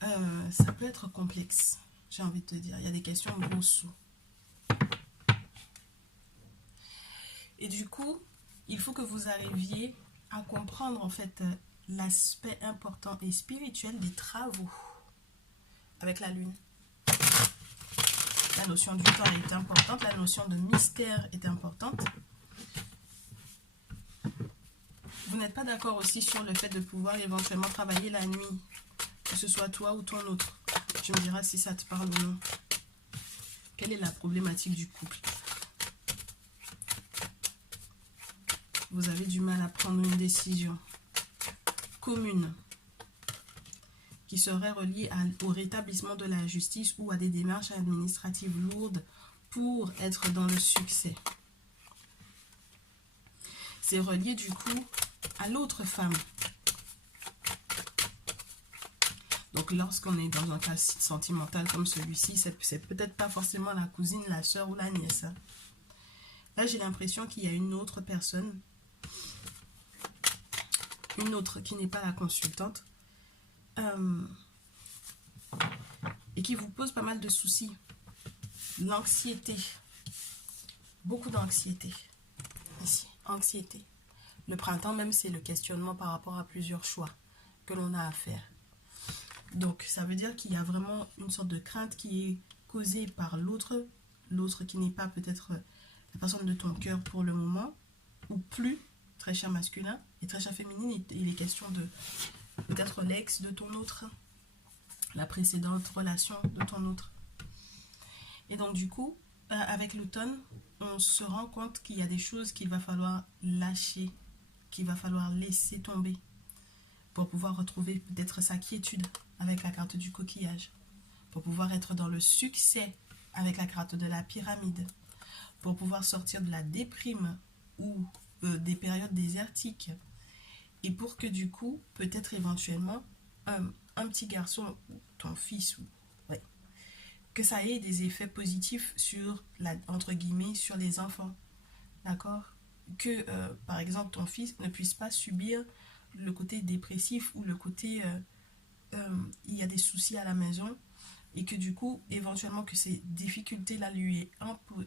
ça peut être complexe, j'ai envie de te dire. Il y a des questions gros sous. Et du coup, il faut que vous arriviez à comprendre en fait l'aspect important et spirituel des travaux avec la lune. La notion du temps est importante, la notion de mystère est importante. Vous n'êtes pas d'accord aussi sur le fait de pouvoir éventuellement travailler la nuit, que ce soit toi ou ton autre. Tu me diras si ça te parle ou non. Quelle est la problématique du couple? Vous avez du mal à prendre une décision commune qui serait reliée au rétablissement de la justice ou à des démarches administratives lourdes pour être dans le succès. C'est relié du coup à l'autre femme. Donc lorsqu'on est dans un cas sentimental comme celui-ci, c'est peut-être pas forcément la cousine, la soeur ou la nièce. Là, j'ai l'impression qu'il y a une autre personne, une autre qui n'est pas la consultante, et qui vous pose pas mal de soucis. L'anxiété, beaucoup d'anxiété ici, anxiété. Le printemps même, c'est le questionnement par rapport à plusieurs choix que l'on a à faire. Donc ça veut dire qu'il y a vraiment une sorte de crainte qui est causée par l'autre qui n'est pas peut-être la personne de ton cœur pour le moment, ou plus, très cher masculin, et très cher féminine. Il est question de peut-être l'ex de ton autre, la précédente relation de ton autre. Et donc du coup, avec l'automne, on se rend compte qu'il y a des choses qu'il va falloir lâcher, qu'il va falloir laisser tomber pour pouvoir retrouver peut-être sa quiétude avec la carte du coquillage, pour pouvoir être dans le succès avec la carte de la pyramide, pour pouvoir sortir de la déprime ou des périodes désertiques, et pour que du coup, peut-être éventuellement, un petit garçon, ton fils, ouais, que ça ait des effets positifs sur, entre guillemets, sur les enfants, d'accord? Que, par exemple, ton fils ne puisse pas subir le côté dépressif ou le côté il y a des soucis à la maison, et que du coup, éventuellement, que ces difficultés-là lui aient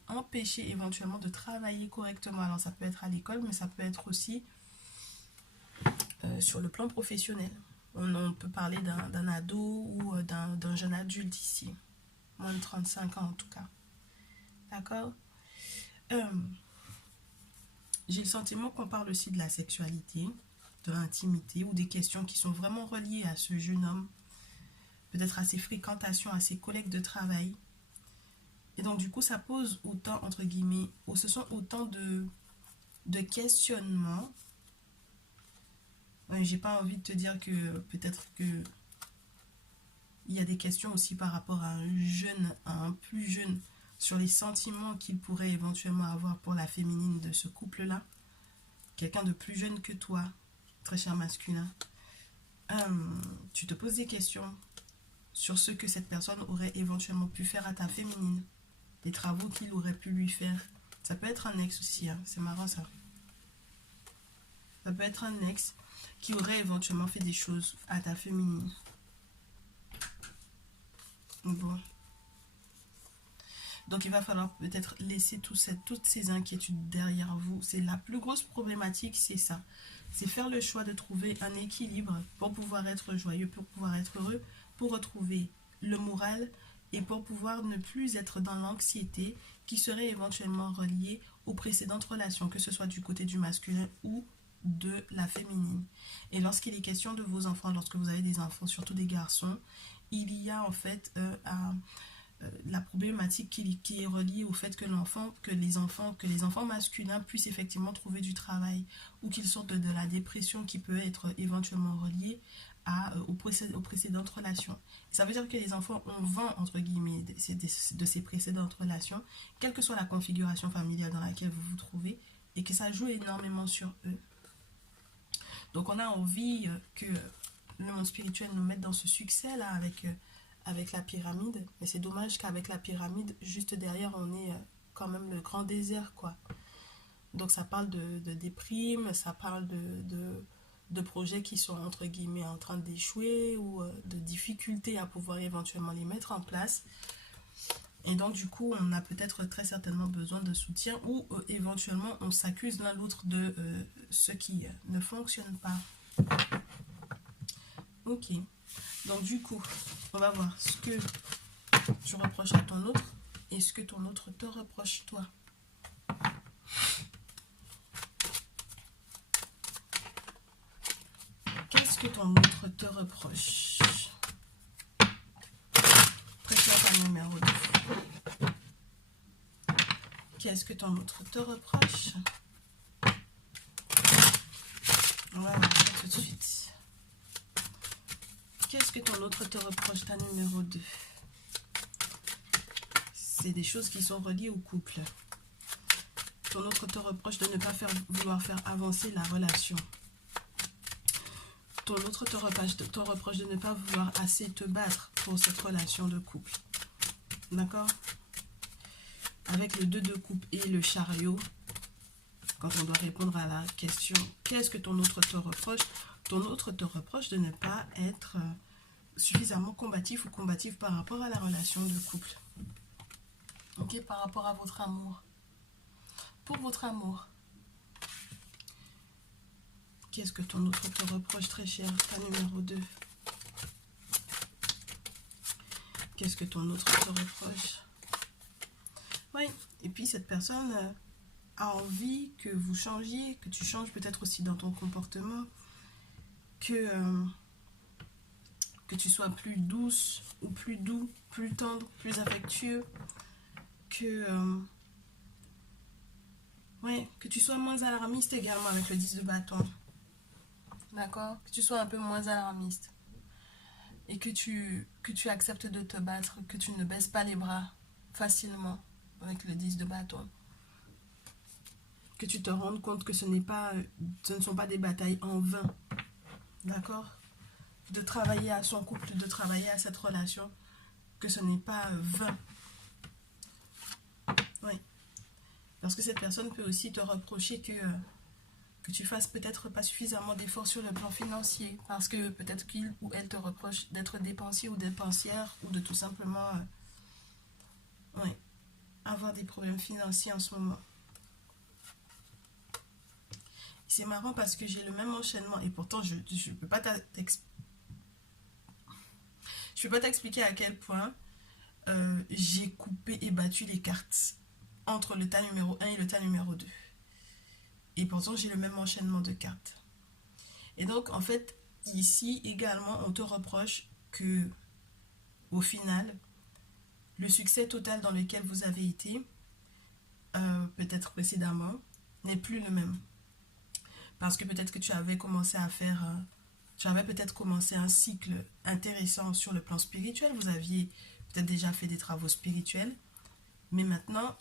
empêché éventuellement de travailler correctement. Alors, ça peut être à l'école, mais ça peut être aussi sur le plan professionnel. On peut parler d'un ado ou d'un jeune adulte ici. Moins de 35 ans, en tout cas. D'accord? J'ai le sentiment qu'on parle aussi de la sexualité, de l'intimité, ou des questions qui sont vraiment reliées à ce jeune homme, peut-être à ses fréquentations, à ses collègues de travail. Et donc du coup, ça pose autant, entre guillemets, ce sont autant de questionnements. J'ai pas envie de te dire que peut-être que il y a des questions aussi par rapport à un jeune, à un plus jeune, sur les sentiments qu'il pourrait éventuellement avoir pour la féminine de ce couple-là. Quelqu'un de plus jeune que toi, très cher masculin. Tu te poses des questions sur ce que cette personne aurait éventuellement pu faire à ta féminine, les travaux qu'il aurait pu lui faire. Ça peut être un ex aussi, hein. C'est marrant ça. Ça peut être un ex qui aurait éventuellement fait des choses à ta féminine. Bon. Donc il va falloir peut-être laisser toutes ces inquiétudes derrière vous. C'est la plus grosse problématique, c'est ça. C'est faire le choix de trouver un équilibre pour pouvoir être joyeux, pour pouvoir être heureux, pour retrouver le moral et pour pouvoir ne plus être dans l'anxiété qui serait éventuellement reliée aux précédentes relations, que ce soit du côté du masculin ou de la féminine. Et lorsqu'il est question de vos enfants, lorsque vous avez des enfants, surtout des garçons, il y a en fait la problématique qui est reliée au fait que les enfants masculins puissent effectivement trouver du travail, ou qu'ils sortent de la dépression qui peut être éventuellement reliée aux précédentes relations. Et ça veut dire que les enfants ont vent, entre guillemets, de ces précédentes relations, quelle que soit la configuration familiale dans laquelle vous vous trouvez, et que ça joue énormément sur eux. Donc on a envie que le monde spirituel nous mette dans ce succès-là avec la pyramide. Mais c'est dommage qu'avec la pyramide, juste derrière, on ait quand même le grand désert, quoi. Donc ça parle de déprime, ça parle de projets qui sont entre guillemets en train d'échouer ou de difficultés à pouvoir éventuellement les mettre en place. Et donc du coup on a peut-être très certainement besoin de soutien ou éventuellement on s'accuse l'un l'autre de ce qui ne fonctionne pas. Ok, donc du coup on va voir ce que tu reproches à ton autre et ce que ton autre te reproche toi. Qu'est-ce que ton autre te reproche? Prête-moi ta numéro 2. Qu'est-ce que ton autre te reproche? On va voir ça tout de suite. Qu'est-ce que ton autre te reproche, ta numéro 2? C'est des choses qui sont reliées au couple. Ton autre te reproche de ne pas vouloir faire avancer la relation. Ton autre te reproche de ne pas vouloir assez te battre pour cette relation de couple. D'accord? Avec le 2 de coupe et le chariot, quand on doit répondre à la question qu'est-ce que ton autre te reproche, ton autre te reproche de ne pas être suffisamment combatif ou combative par rapport à la relation de couple. Ok, par rapport à votre amour. Pour votre amour, qu'est-ce que ton autre te reproche, très cher, ta numéro 2? Qu'est-ce que ton autre te reproche? Oui, et puis cette personne a envie que vous changiez, que tu changes peut-être aussi dans ton comportement, que tu sois plus douce ou plus doux, plus tendre, plus affectueux, que tu sois moins alarmiste également avec le 10 de bâton. D'accord? Que tu sois un peu moins alarmiste. Et que tu acceptes de te battre, que tu ne baisses pas les bras facilement avec le 10 de bâton. Que tu te rendes compte que ce ne sont pas des batailles en vain. D'accord? De travailler à son couple, de travailler à cette relation, que ce n'est pas vain. Oui. Parce que cette personne peut aussi te reprocher que tu fasses peut-être pas suffisamment d'efforts sur le plan financier. Parce que peut-être qu'il ou elle te reproche d'être dépensier ou dépensière ou de tout simplement avoir des problèmes financiers en ce moment. C'est marrant parce que j'ai le même enchaînement et pourtant je ne peux pas t'expliquer à quel point j'ai coupé et battu les cartes entre le tas numéro 1 et le tas numéro 2. Et pourtant j'ai le même enchaînement de cartes. Et donc en fait ici également on te reproche que au final le succès total dans lequel vous avez été peut-être précédemment n'est plus le même. Parce que peut-être que tu avais commencé à faire tu avais peut-être commencé un cycle intéressant sur le plan spirituel, vous aviez peut-être déjà fait des travaux spirituels, mais maintenant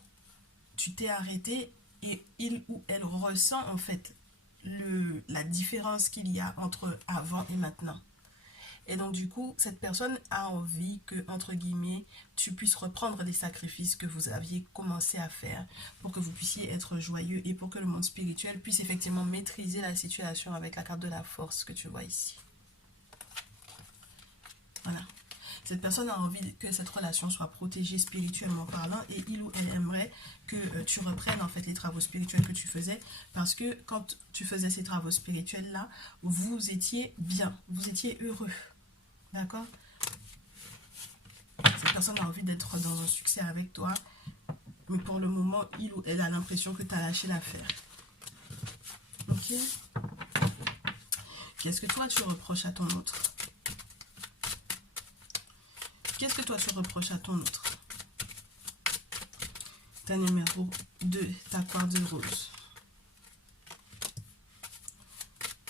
tu t'es arrêté et il ou elle ressent en fait la différence qu'il y a entre avant et maintenant. Et donc du coup, cette personne a envie que, entre guillemets, tu puisses reprendre des sacrifices que vous aviez commencé à faire pour que vous puissiez être joyeux et pour que le monde spirituel puisse effectivement maîtriser la situation avec la carte de la force que tu vois ici. Voilà. Cette personne a envie que cette relation soit protégée spirituellement parlant et il ou elle aimerait que tu reprennes en fait les travaux spirituels que tu faisais parce que quand tu faisais ces travaux spirituels là, vous étiez bien, vous étiez heureux. D'accord? Cette personne a envie d'être dans un succès avec toi, mais pour le moment, il ou elle a l'impression que tu as lâché l'affaire. Ok? Qu'est-ce que toi tu reproches à ton autre? Qu'est-ce que toi tu reproches à ton autre? Ta numéro 2, ta quartz rose.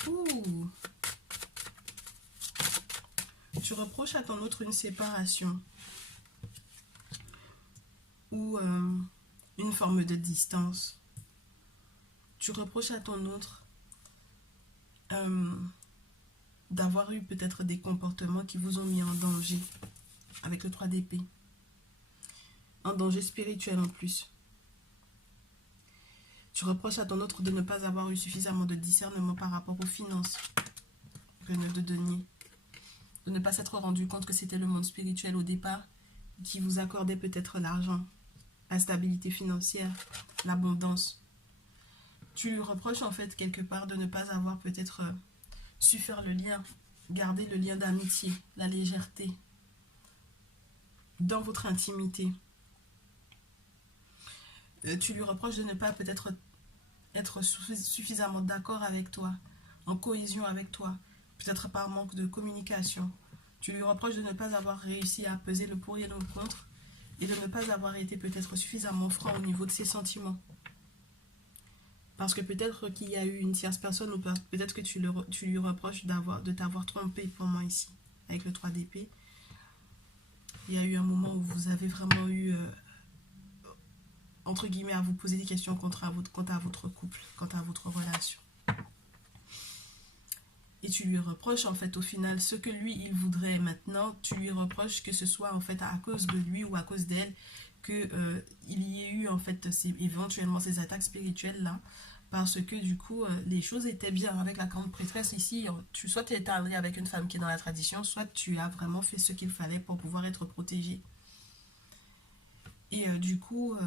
Ouh! Tu reproches à ton autre une séparation ou une forme de distance. Tu reproches à ton autre d'avoir eu peut-être des comportements qui vous ont mis en danger avec le 3 d'épée. En danger spirituel en plus. Tu reproches à ton autre de ne pas avoir eu suffisamment de discernement par rapport aux finances. Le 9 de denier. De ne pas s'être rendu compte que c'était le monde spirituel au départ qui vous accordait peut-être l'argent, la stabilité financière, l'abondance. Tu lui reproches en fait quelque part de ne pas avoir peut-être su faire le lien, garder le lien d'amitié, la légèreté dans votre intimité. Tu lui reproches de ne pas peut-être être suffisamment d'accord avec toi, en cohésion avec toi, peut-être par manque de communication. Tu lui reproches de ne pas avoir réussi à peser le pour et le contre et de ne pas avoir été peut-être suffisamment franc au niveau de ses sentiments. Parce que peut-être qu'il y a eu une tierce personne ou peut-être que tu lui reproches de t'avoir trompé pour moi ici, avec le 3 d'épée. Il y a eu un moment où vous avez vraiment eu, entre guillemets, à vous poser des questions quant à votre couple, quant à votre relation. Et tu lui reproches en fait au final ce que lui il voudrait maintenant, tu lui reproches que ce soit en fait à cause de lui ou à cause d'elle que il y ait eu en fait éventuellement ces attaques spirituelles là, parce que du coup les choses étaient bien avec la grande prêtresse ici, soit tu es allé avec une femme qui est dans la tradition, soit tu as vraiment fait ce qu'il fallait pour pouvoir être protégé. Et du coup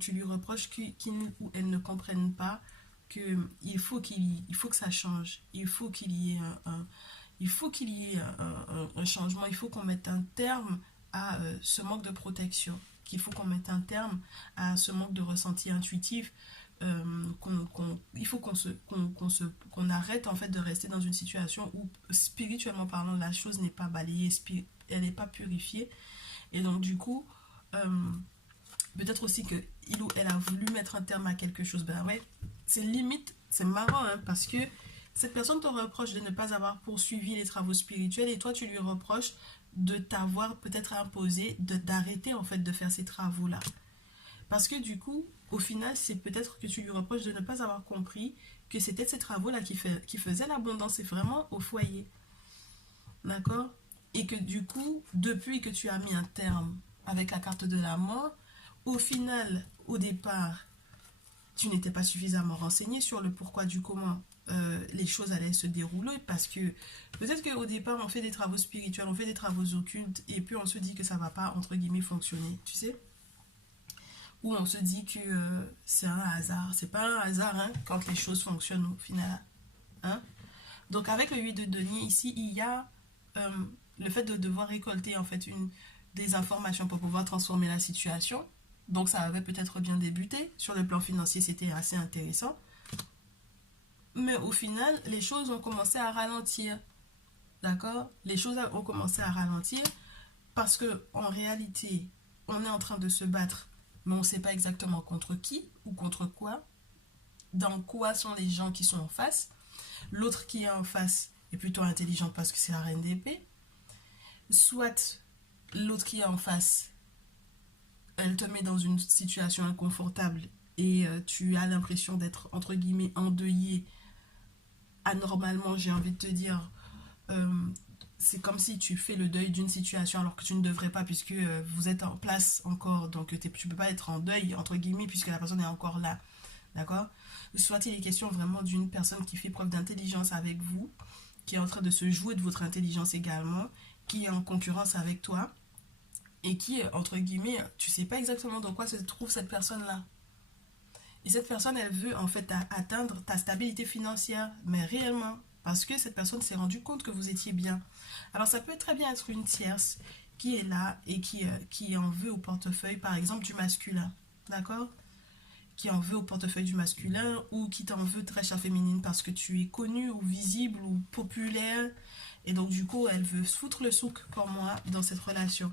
tu lui reproches qu'il ou elle ne comprenne pas qu'il faut que ça change, il faut qu'il y ait un changement, il faut qu'on mette un terme à ce manque de protection, qu'il faut qu'on mette un terme à ce manque de ressenti intuitif, il faut qu'on arrête en fait de rester dans une situation où spirituellement parlant la chose n'est pas balayée, elle n'est pas purifiée, et donc du coup peut-être aussi que il ou elle a voulu mettre un terme à quelque chose. Ben ouais, c'est limite, c'est marrant hein, parce que cette personne te reproche de ne pas avoir poursuivi les travaux spirituels et toi tu lui reproches de t'avoir peut-être imposé d'arrêter en fait de faire ces travaux-là. Parce que du coup, au final, c'est peut-être que tu lui reproches de ne pas avoir compris que c'était ces travaux-là qui faisaient l'abondance et vraiment au foyer. D'accord? Et que du coup, depuis que tu as mis un terme avec la carte de la mort, au final, au départ, tu n'étais pas suffisamment renseigné sur le pourquoi du comment les choses allaient se dérouler, parce que peut-être qu'au départ on fait des travaux spirituels, on fait des travaux occultes et puis on se dit que ça va pas entre guillemets fonctionner, tu sais, ou on se dit que c'est un hasard. C'est pas un hasard hein, quand les choses fonctionnent au final hein. Donc avec le 8 de denier ici, il y a le fait de devoir récolter en fait des informations pour pouvoir transformer la situation. Donc ça avait peut-être bien débuté. Sur le plan financier, c'était assez intéressant. Mais au final, les choses ont commencé à ralentir. D'accord? Les choses ont commencé à ralentir parce que en réalité, on est en train de se battre, mais on ne sait pas exactement contre qui ou contre quoi. Dans quoi sont les gens qui sont en face. L'autre qui est en face est plutôt intelligent parce que c'est la reine d'épée. Soit l'autre qui est en face, elle te met dans une situation inconfortable et tu as l'impression d'être entre guillemets endeuillé anormalement, j'ai envie de te dire. C'est comme si tu fais le deuil d'une situation alors que tu ne devrais pas, puisque vous êtes en place encore, donc tu ne peux pas être en deuil entre guillemets puisque la personne est encore là. D'accord? Soit il est question vraiment d'une personne qui fait preuve d'intelligence avec vous, qui est en train de se jouer de votre intelligence également, qui est en concurrence avec toi, et qui, entre guillemets, tu sais pas exactement dans quoi se trouve cette personne-là. Et cette personne, elle veut en fait atteindre ta stabilité financière, mais réellement, parce que cette personne s'est rendue compte que vous étiez bien. Alors ça peut très bien être une tierce qui est là et qui en veut au portefeuille, par exemple, du masculin. D'accord? Qui en veut au portefeuille du masculin ou qui t'en veut très chère féminine parce que tu es connu ou visible ou populaire. Et donc du coup, elle veut foutre le souk pour moi dans cette relation.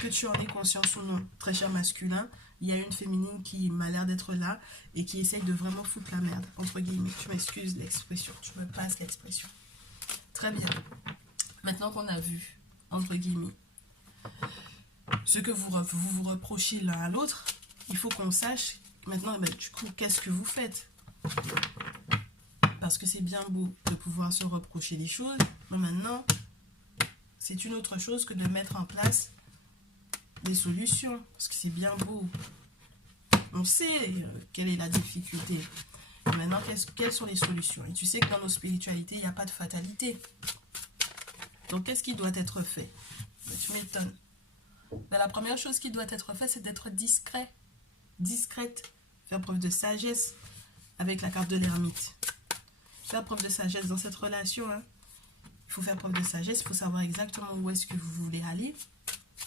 Que tu en aies conscience ou non, très cher masculin, il y a une féminine qui m'a l'air d'être là et qui essaye de vraiment foutre la merde, entre guillemets. Tu m'excuses l'expression, tu me passes l'expression. Très bien. Maintenant qu'on a vu, entre guillemets, ce que vous reprochez l'un à l'autre, il faut qu'on sache maintenant, ben, du coup, qu'est-ce que vous faites? Parce que c'est bien beau de pouvoir se reprocher des choses, mais maintenant, c'est une autre chose que de mettre en place des solutions. Parce que c'est bien beau On sait quelle est la difficulté. Et maintenant, quelles sont les solutions? Et tu sais que dans nos spiritualités, il n'y a pas de fatalité. Donc, qu'est-ce qui doit être fait? Tu m'étonnes. La première chose qui doit être faite, c'est d'être discret, discrète, faire preuve de sagesse avec la carte de l'ermite. Faire preuve de sagesse dans cette relation. Hein. Il faut faire preuve de sagesse, il faut savoir exactement où est-ce que vous voulez aller.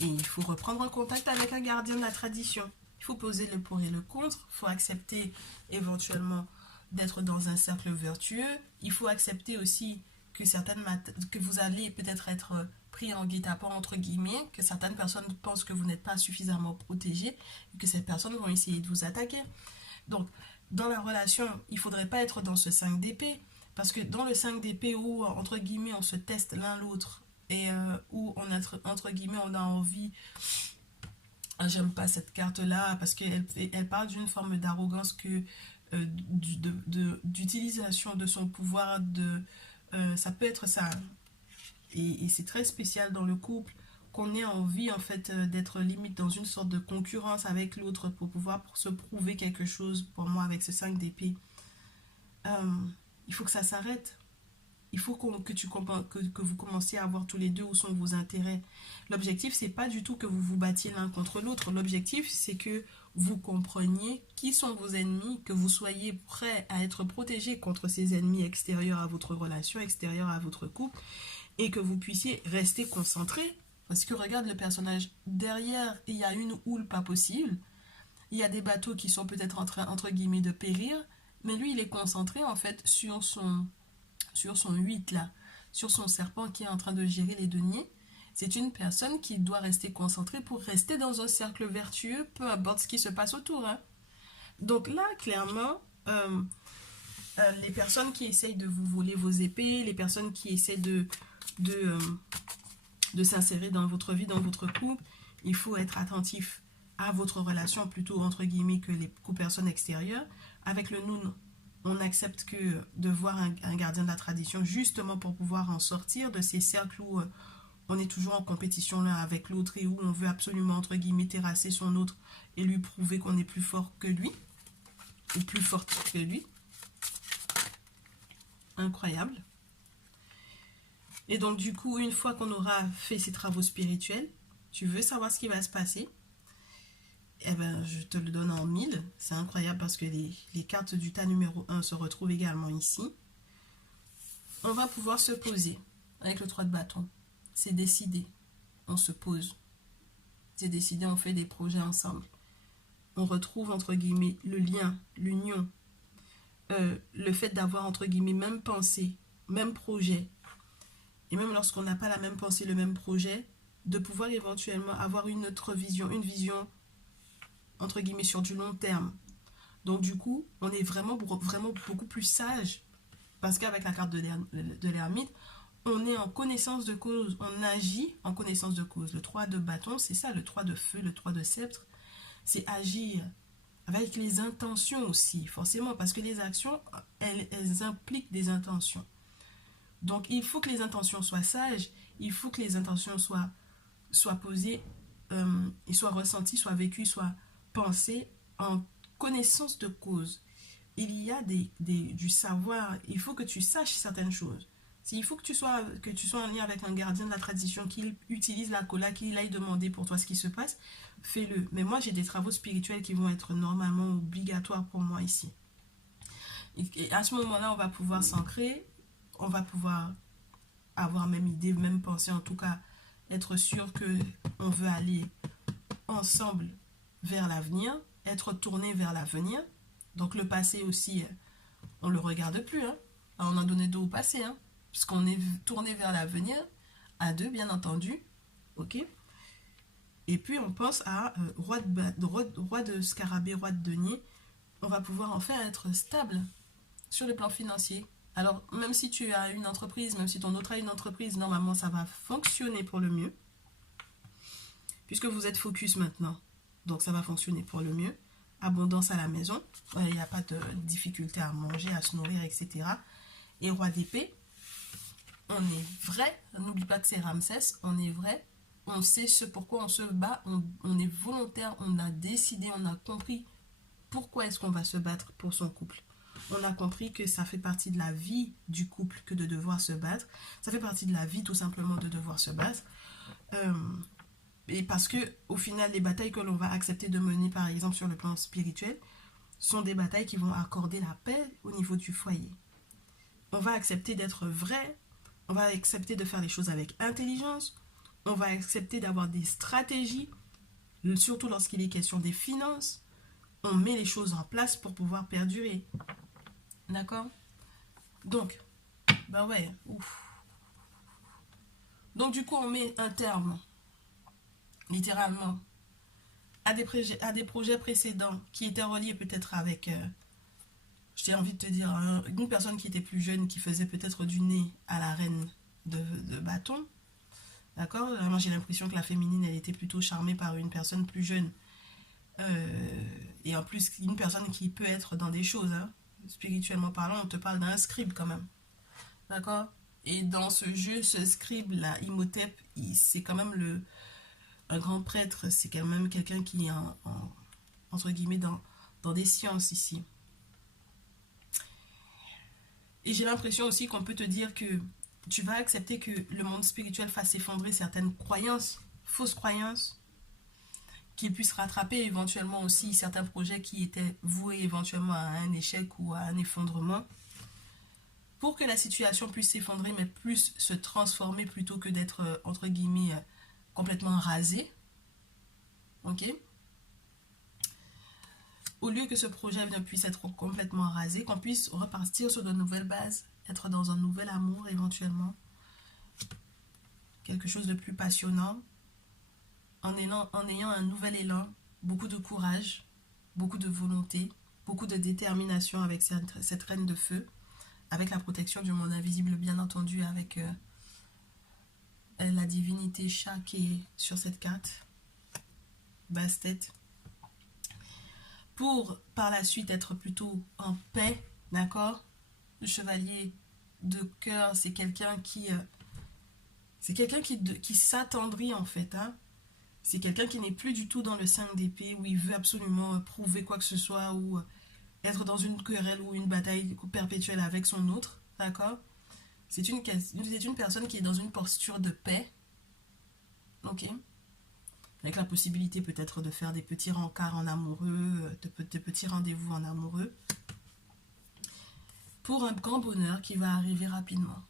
Et il faut reprendre en contact avec un gardien de la tradition. Il faut poser le pour et le contre. Il faut accepter éventuellement d'être dans un cercle vertueux. Il faut accepter aussi que vous allez peut-être être pris en guet-apens entre guillemets, que certaines personnes pensent que vous n'êtes pas suffisamment protégé et que ces personnes vont essayer de vous attaquer. Donc, dans la relation, il ne faudrait pas être dans ce 5 d'épée, parce que dans le 5 d'épée où, entre guillemets, on se teste l'un l'autre et où, entre guillemets, on a envie... J'aime pas cette carte-là parce qu'elle parle d'une forme d'arrogance que d'utilisation de son pouvoir, ça peut être ça. Et c'est très spécial dans le couple qu'on ait envie en fait d'être limite dans une sorte de concurrence avec l'autre pour pouvoir se prouver quelque chose. Pour moi, avec ce 5 d'épée, il faut que ça s'arrête. Il faut que vous commenciez à voir tous les deux où sont vos intérêts. L'objectif, c'est pas du tout que vous vous battiez l'un contre l'autre. L'objectif, c'est que vous compreniez qui sont vos ennemis, que vous soyez prêts à être protégés contre ces ennemis extérieurs à votre relation, extérieurs à votre couple, et que vous puissiez rester concentré. Parce que regarde le personnage, derrière, il y a une houle pas possible. Il y a des bateaux qui sont peut-être en train, entre guillemets, de périr, mais lui, il est concentré en fait sur son 8 là, sur son serpent qui est en train de gérer les deniers. C'est une personne qui doit rester concentrée pour rester dans un cercle vertueux, peu importe ce qui se passe autour. Hein. Donc là, clairement, les personnes qui essayent de vous voler vos épées, les personnes qui essayent de s'insérer dans votre vie, dans votre couple, il faut être attentif à votre relation plutôt entre guillemets que les personnes extérieures. Avec le nous, on accepte que de voir un gardien de la tradition justement pour pouvoir en sortir de ces cercles où on est toujours en compétition l'un avec l'autre et où on veut absolument entre guillemets terrasser son autre et lui prouver qu'on est plus fort que lui ou plus forte que lui. Incroyable. Et donc du coup, une fois qu'on aura fait ces travaux spirituels, tu veux savoir ce qui va se passer? Eh ben, je te le donne en 1000. C'est incroyable parce que les cartes du tas numéro 1 se retrouvent également ici. On va pouvoir se poser avec le 3 de bâton. C'est décidé. On se pose. C'est décidé, on fait des projets ensemble. On retrouve, entre guillemets, le lien, l'union. Le fait d'avoir, entre guillemets, même pensée, même projet. Et même lorsqu'on n'a pas la même pensée, le même projet, de pouvoir éventuellement avoir une autre vision, une vision entre guillemets sur du long terme. Donc du coup, on est vraiment beaucoup plus sage parce qu'avec la carte de l'ermite, on est en connaissance de cause, on agit en connaissance de cause. Le 3 de bâton, c'est ça, le 3 de feu, le 3 de sceptre, c'est agir avec les intentions aussi, forcément, parce que les actions, elles impliquent des intentions. Donc il faut que les intentions soient sages, il faut que les intentions soient posées, et soient ressenties, soient vécues, soient pensées en connaissance de cause. Il y a du savoir, il faut que tu saches certaines choses. Il faut que tu sois en lien avec un gardien de la tradition, qu'il utilise la cola, qu'il aille demander pour toi ce qui se passe, fais-le. Mais moi, j'ai des travaux spirituels qui vont être normalement obligatoires pour moi ici. Et à ce moment-là, on va pouvoir s'ancrer, on va pouvoir avoir même idée, même pensée, en tout cas, être sûr qu'on veut aller ensemble vers l'avenir, être tourné vers l'avenir. Donc le passé aussi, on le regarde plus. Hein. On a donné dos au passé, hein, puisqu'on est tourné vers l'avenir, à deux, bien entendu. Ok. Et puis on pense à roi de scarabée, roi de denier. On va pouvoir enfin être stable sur le plan financier. Alors, même si tu as une entreprise, même si ton autre a une entreprise, normalement, ça va fonctionner pour le mieux. Puisque vous êtes focus maintenant. Donc, ça va fonctionner pour le mieux. Abondance à la maison. Il n'y a pas de difficulté à manger, à se nourrir, etc. Et roi d'épée, on est vrai. N'oublie pas que c'est Ramsès. On est vrai. On sait ce pourquoi on se bat. On est volontaire. On a décidé. On a compris pourquoi est-ce qu'on va se battre pour son couple? On a compris que ça fait partie de la vie du couple que de devoir se battre. Ça fait partie de la vie tout simplement de devoir se battre. Et parce que au final, les batailles que l'on va accepter de mener, par exemple sur le plan spirituel, sont des batailles qui vont accorder la paix au niveau du foyer. On va accepter d'être vrai, on va accepter de faire les choses avec intelligence, on va accepter d'avoir des stratégies, surtout lorsqu'il est question des finances. On met les choses en place pour pouvoir perdurer. D'accord? Donc, ben ouais, ouf. Donc du coup, on met un terme, littéralement, à des projets précédents qui étaient reliés peut-être avec, j'ai envie de te dire, une personne qui était plus jeune, qui faisait peut-être du nez à la reine de bâton. D'accord? Moi, j'ai l'impression que la féminine, elle était plutôt charmée par une personne plus jeune. Et en plus, une personne qui peut être dans des choses, hein. Spirituellement parlant, on te parle d'un scribe quand même. D'accord? Et dans ce jeu, ce scribe-là, Imhotep, c'est quand même un grand prêtre, c'est quand même quelqu'un qui est entre guillemets dans des sciences ici. Et j'ai l'impression aussi qu'on peut te dire que tu vas accepter que le monde spirituel fasse s'effondrer certaines croyances, fausses croyances, qu'il puisse rattraper éventuellement aussi certains projets qui étaient voués éventuellement à un échec ou à un effondrement, pour que la situation puisse s'effondrer mais plus se transformer plutôt que d'être entre guillemets complètement rasé. Ok? Au lieu que ce projet ne puisse être complètement rasé, qu'on puisse repartir sur de nouvelles bases, être dans un nouvel amour éventuellement, quelque chose de plus passionnant, en ayant un nouvel élan, beaucoup de courage, beaucoup de volonté, beaucoup de détermination avec cette reine de feu, avec la protection du monde invisible, bien entendu, avec la divinité Chat qui est sur cette carte, Bastet, pour par la suite être plutôt en paix, d'accord? Le chevalier de cœur, c'est quelqu'un qui s'attendrit en fait, hein. C'est quelqu'un qui n'est plus du tout dans le 5 d'épée où il veut absolument prouver quoi que ce soit ou être dans une querelle ou une bataille perpétuelle avec son autre, d'accord? C'est une personne qui est dans une posture de paix, ok? Avec la possibilité peut-être de faire des petits rencarts en amoureux, de petits rendez-vous en amoureux, pour un grand bonheur qui va arriver rapidement,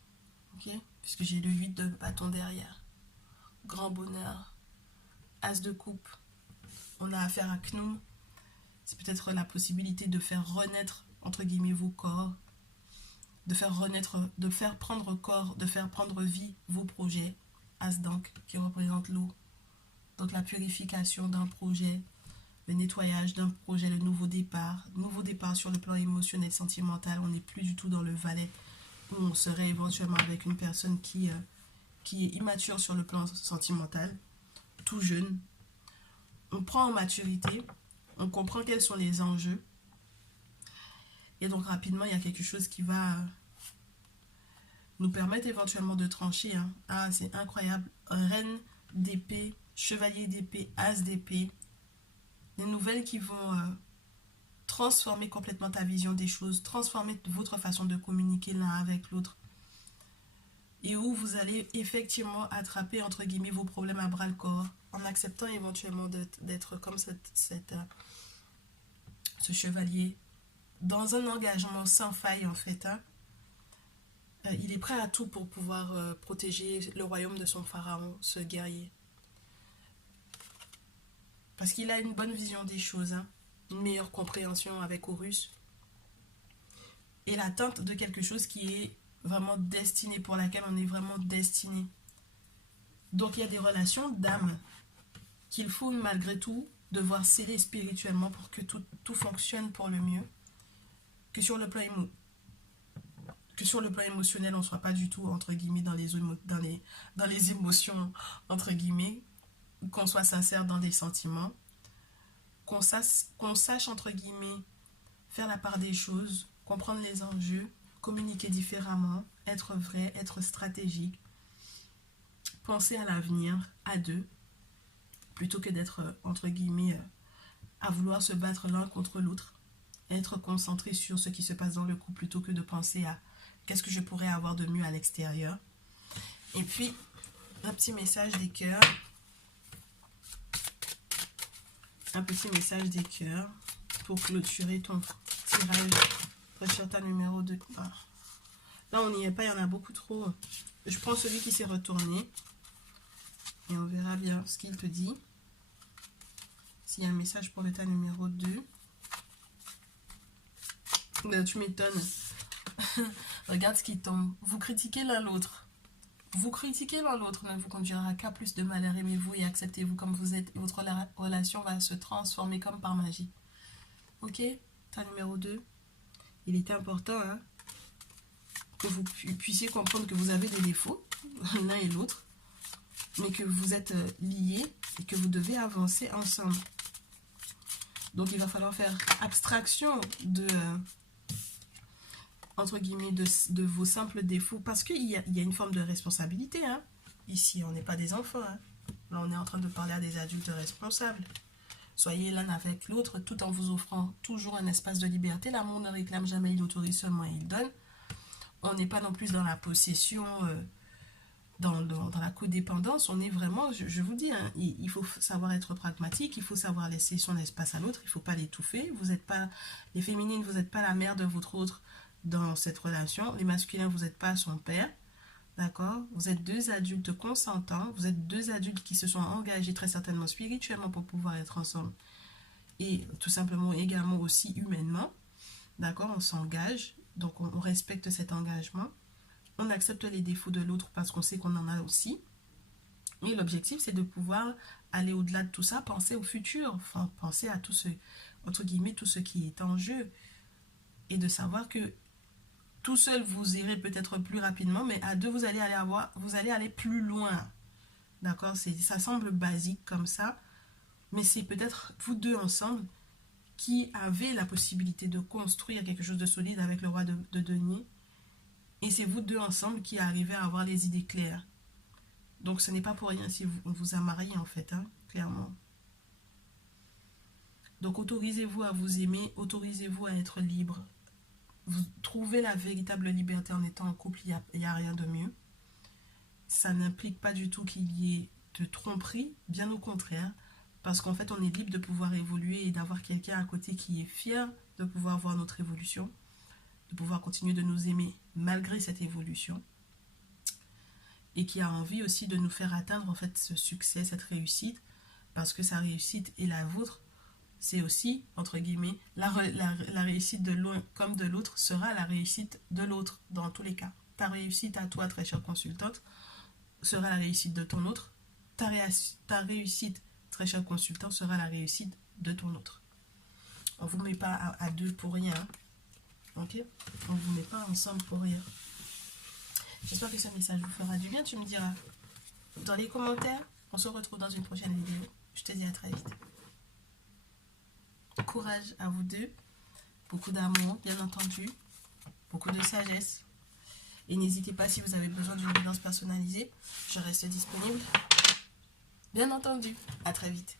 ok? Puisque j'ai le 8 de bâton derrière. Grand bonheur. As de coupe. On a affaire à Knoum. C'est peut-être la possibilité de faire renaître, entre guillemets, vos corps, de faire renaître, de faire prendre corps, de faire prendre vie vos projets. As donc, qui représente l'eau. Donc la purification d'un projet, le nettoyage d'un projet, le nouveau départ sur le plan émotionnel, sentimental. On n'est plus du tout dans le valet où on serait éventuellement avec une personne qui est immature sur le plan sentimental, tout jeune. On prend en maturité, on comprend quels sont les enjeux. Et donc rapidement, il y a quelque chose qui va nous permettre éventuellement de trancher, hein. Ah, c'est incroyable. Reine d'épée, chevalier d'épée, as d'épée. Des nouvelles qui vont transformer complètement ta vision des choses, transformer votre façon de communiquer l'un avec l'autre. Et où vous allez effectivement attraper, entre guillemets, vos problèmes à bras-le-corps, en acceptant éventuellement d'être comme ce chevalier, dans un engagement sans faille, en fait, hein. Il est prêt à tout pour pouvoir protéger le royaume de son pharaon, ce guerrier. Parce qu'il a une bonne vision des choses, hein, une meilleure compréhension avec Horus. Et l'atteinte de quelque chose qui est vraiment destiné, pour laquelle on est vraiment destiné. Donc il y a des relations d'âme qu'il faut malgré tout devoir sceller spirituellement pour que tout fonctionne pour le mieux. Que sur le plan émotionnel, on ne soit pas du tout, entre guillemets, dans les émotions, entre guillemets, qu'on soit sincère dans des sentiments, qu'on sache, entre guillemets, faire la part des choses, comprendre les enjeux, communiquer différemment, être vrai, être stratégique, penser à l'avenir à deux, plutôt que d'être, entre guillemets, à vouloir se battre l'un contre l'autre. Être concentré sur ce qui se passe dans le couple plutôt que de penser à qu'est-ce que je pourrais avoir de mieux à l'extérieur. Et puis, un petit message des cœurs. Un petit message des cœurs pour clôturer ton tirage. Recherche numéro 2. Ah. Là, on n'y est pas, il y en a beaucoup trop. Je prends celui qui s'est retourné. Et on verra bien ce qu'il te dit. S'il y a un message pour le tas numéro 2. Là, tu m'étonnes. Regarde ce qui tombe. Vous critiquez l'un l'autre. Vous critiquez l'un l'autre ne vous conduira qu'à plus de malheur. Aimez-vous et acceptez-vous comme vous êtes. Et votre relation va se transformer comme par magie. Ok? Tas numéro 2. Il est important hein, que vous puissiez comprendre que vous avez des défauts, l'un et l'autre, mais que vous êtes liés et que vous devez avancer ensemble. Donc, il va falloir faire abstraction de, entre guillemets, de vos simples défauts. Parce qu'il y a une forme de responsabilité. Hein. Ici, on n'est pas des enfants. Hein. Là, on est en train de parler à des adultes responsables. Soyez l'un avec l'autre tout en vous offrant toujours un espace de liberté. L'amour ne réclame jamais, il autorise seulement et il donne. On n'est pas non plus dans la possession, dans la codépendance. On est vraiment, je vous dis, hein, il faut savoir être pragmatique, il faut savoir laisser son espace à l'autre, il ne faut pas l'étouffer. Vous n'êtes pas, les féminines, vous n'êtes pas la mère de votre autre dans cette relation. Les masculins, vous n'êtes pas son père. D'accord? Vous êtes deux adultes consentants, vous êtes deux adultes qui se sont engagés très certainement spirituellement pour pouvoir être ensemble. Et tout simplement également aussi humainement. D'accord? On s'engage, donc on respecte cet engagement. On accepte les défauts de l'autre parce qu'on sait qu'on en a aussi. Et l'objectif, c'est de pouvoir aller au-delà de tout ça, penser au futur, enfin, penser à tout ce, entre guillemets, tout ce qui est en jeu. Et de savoir que tout seul, vous irez peut-être plus rapidement, mais à deux, vous allez aller plus loin. D'accord? Ça semble basique comme ça, mais c'est peut-être vous deux ensemble qui avez la possibilité de construire quelque chose de solide avec le roi de denier. Et c'est vous deux ensemble qui arrivez à avoir les idées claires. Donc ce n'est pas pour rien si on vous a marié en fait, hein, clairement. Donc autorisez-vous à vous aimer, autorisez-vous à être libre. Vous trouvez la véritable liberté en étant en couple, il n'y a rien de mieux. Ça n'implique pas du tout qu'il y ait de tromperie, bien au contraire, parce qu'en fait on est libre de pouvoir évoluer et d'avoir quelqu'un à côté qui est fier de pouvoir voir notre évolution, de pouvoir continuer de nous aimer malgré cette évolution, et qui a envie aussi de nous faire atteindre en fait ce succès, cette réussite, parce que sa réussite est la vôtre. C'est aussi, entre guillemets, la réussite de l'un comme de l'autre sera la réussite de l'autre, dans tous les cas. Ta réussite à toi, très chère consultante, sera la réussite de ton autre. Ta réussite, très chère consultante, sera la réussite de ton autre. On ne vous met pas à deux pour rien. Ok? On ne vous met pas ensemble pour rien. J'espère que ce message vous fera du bien. Tu me diras dans les commentaires. On se retrouve dans une prochaine vidéo. Je te dis à très vite. Courage à vous deux, beaucoup d'amour bien entendu, beaucoup de sagesse, et n'hésitez pas si vous avez besoin d'une guidance personnalisée, je reste disponible, bien entendu. À très vite.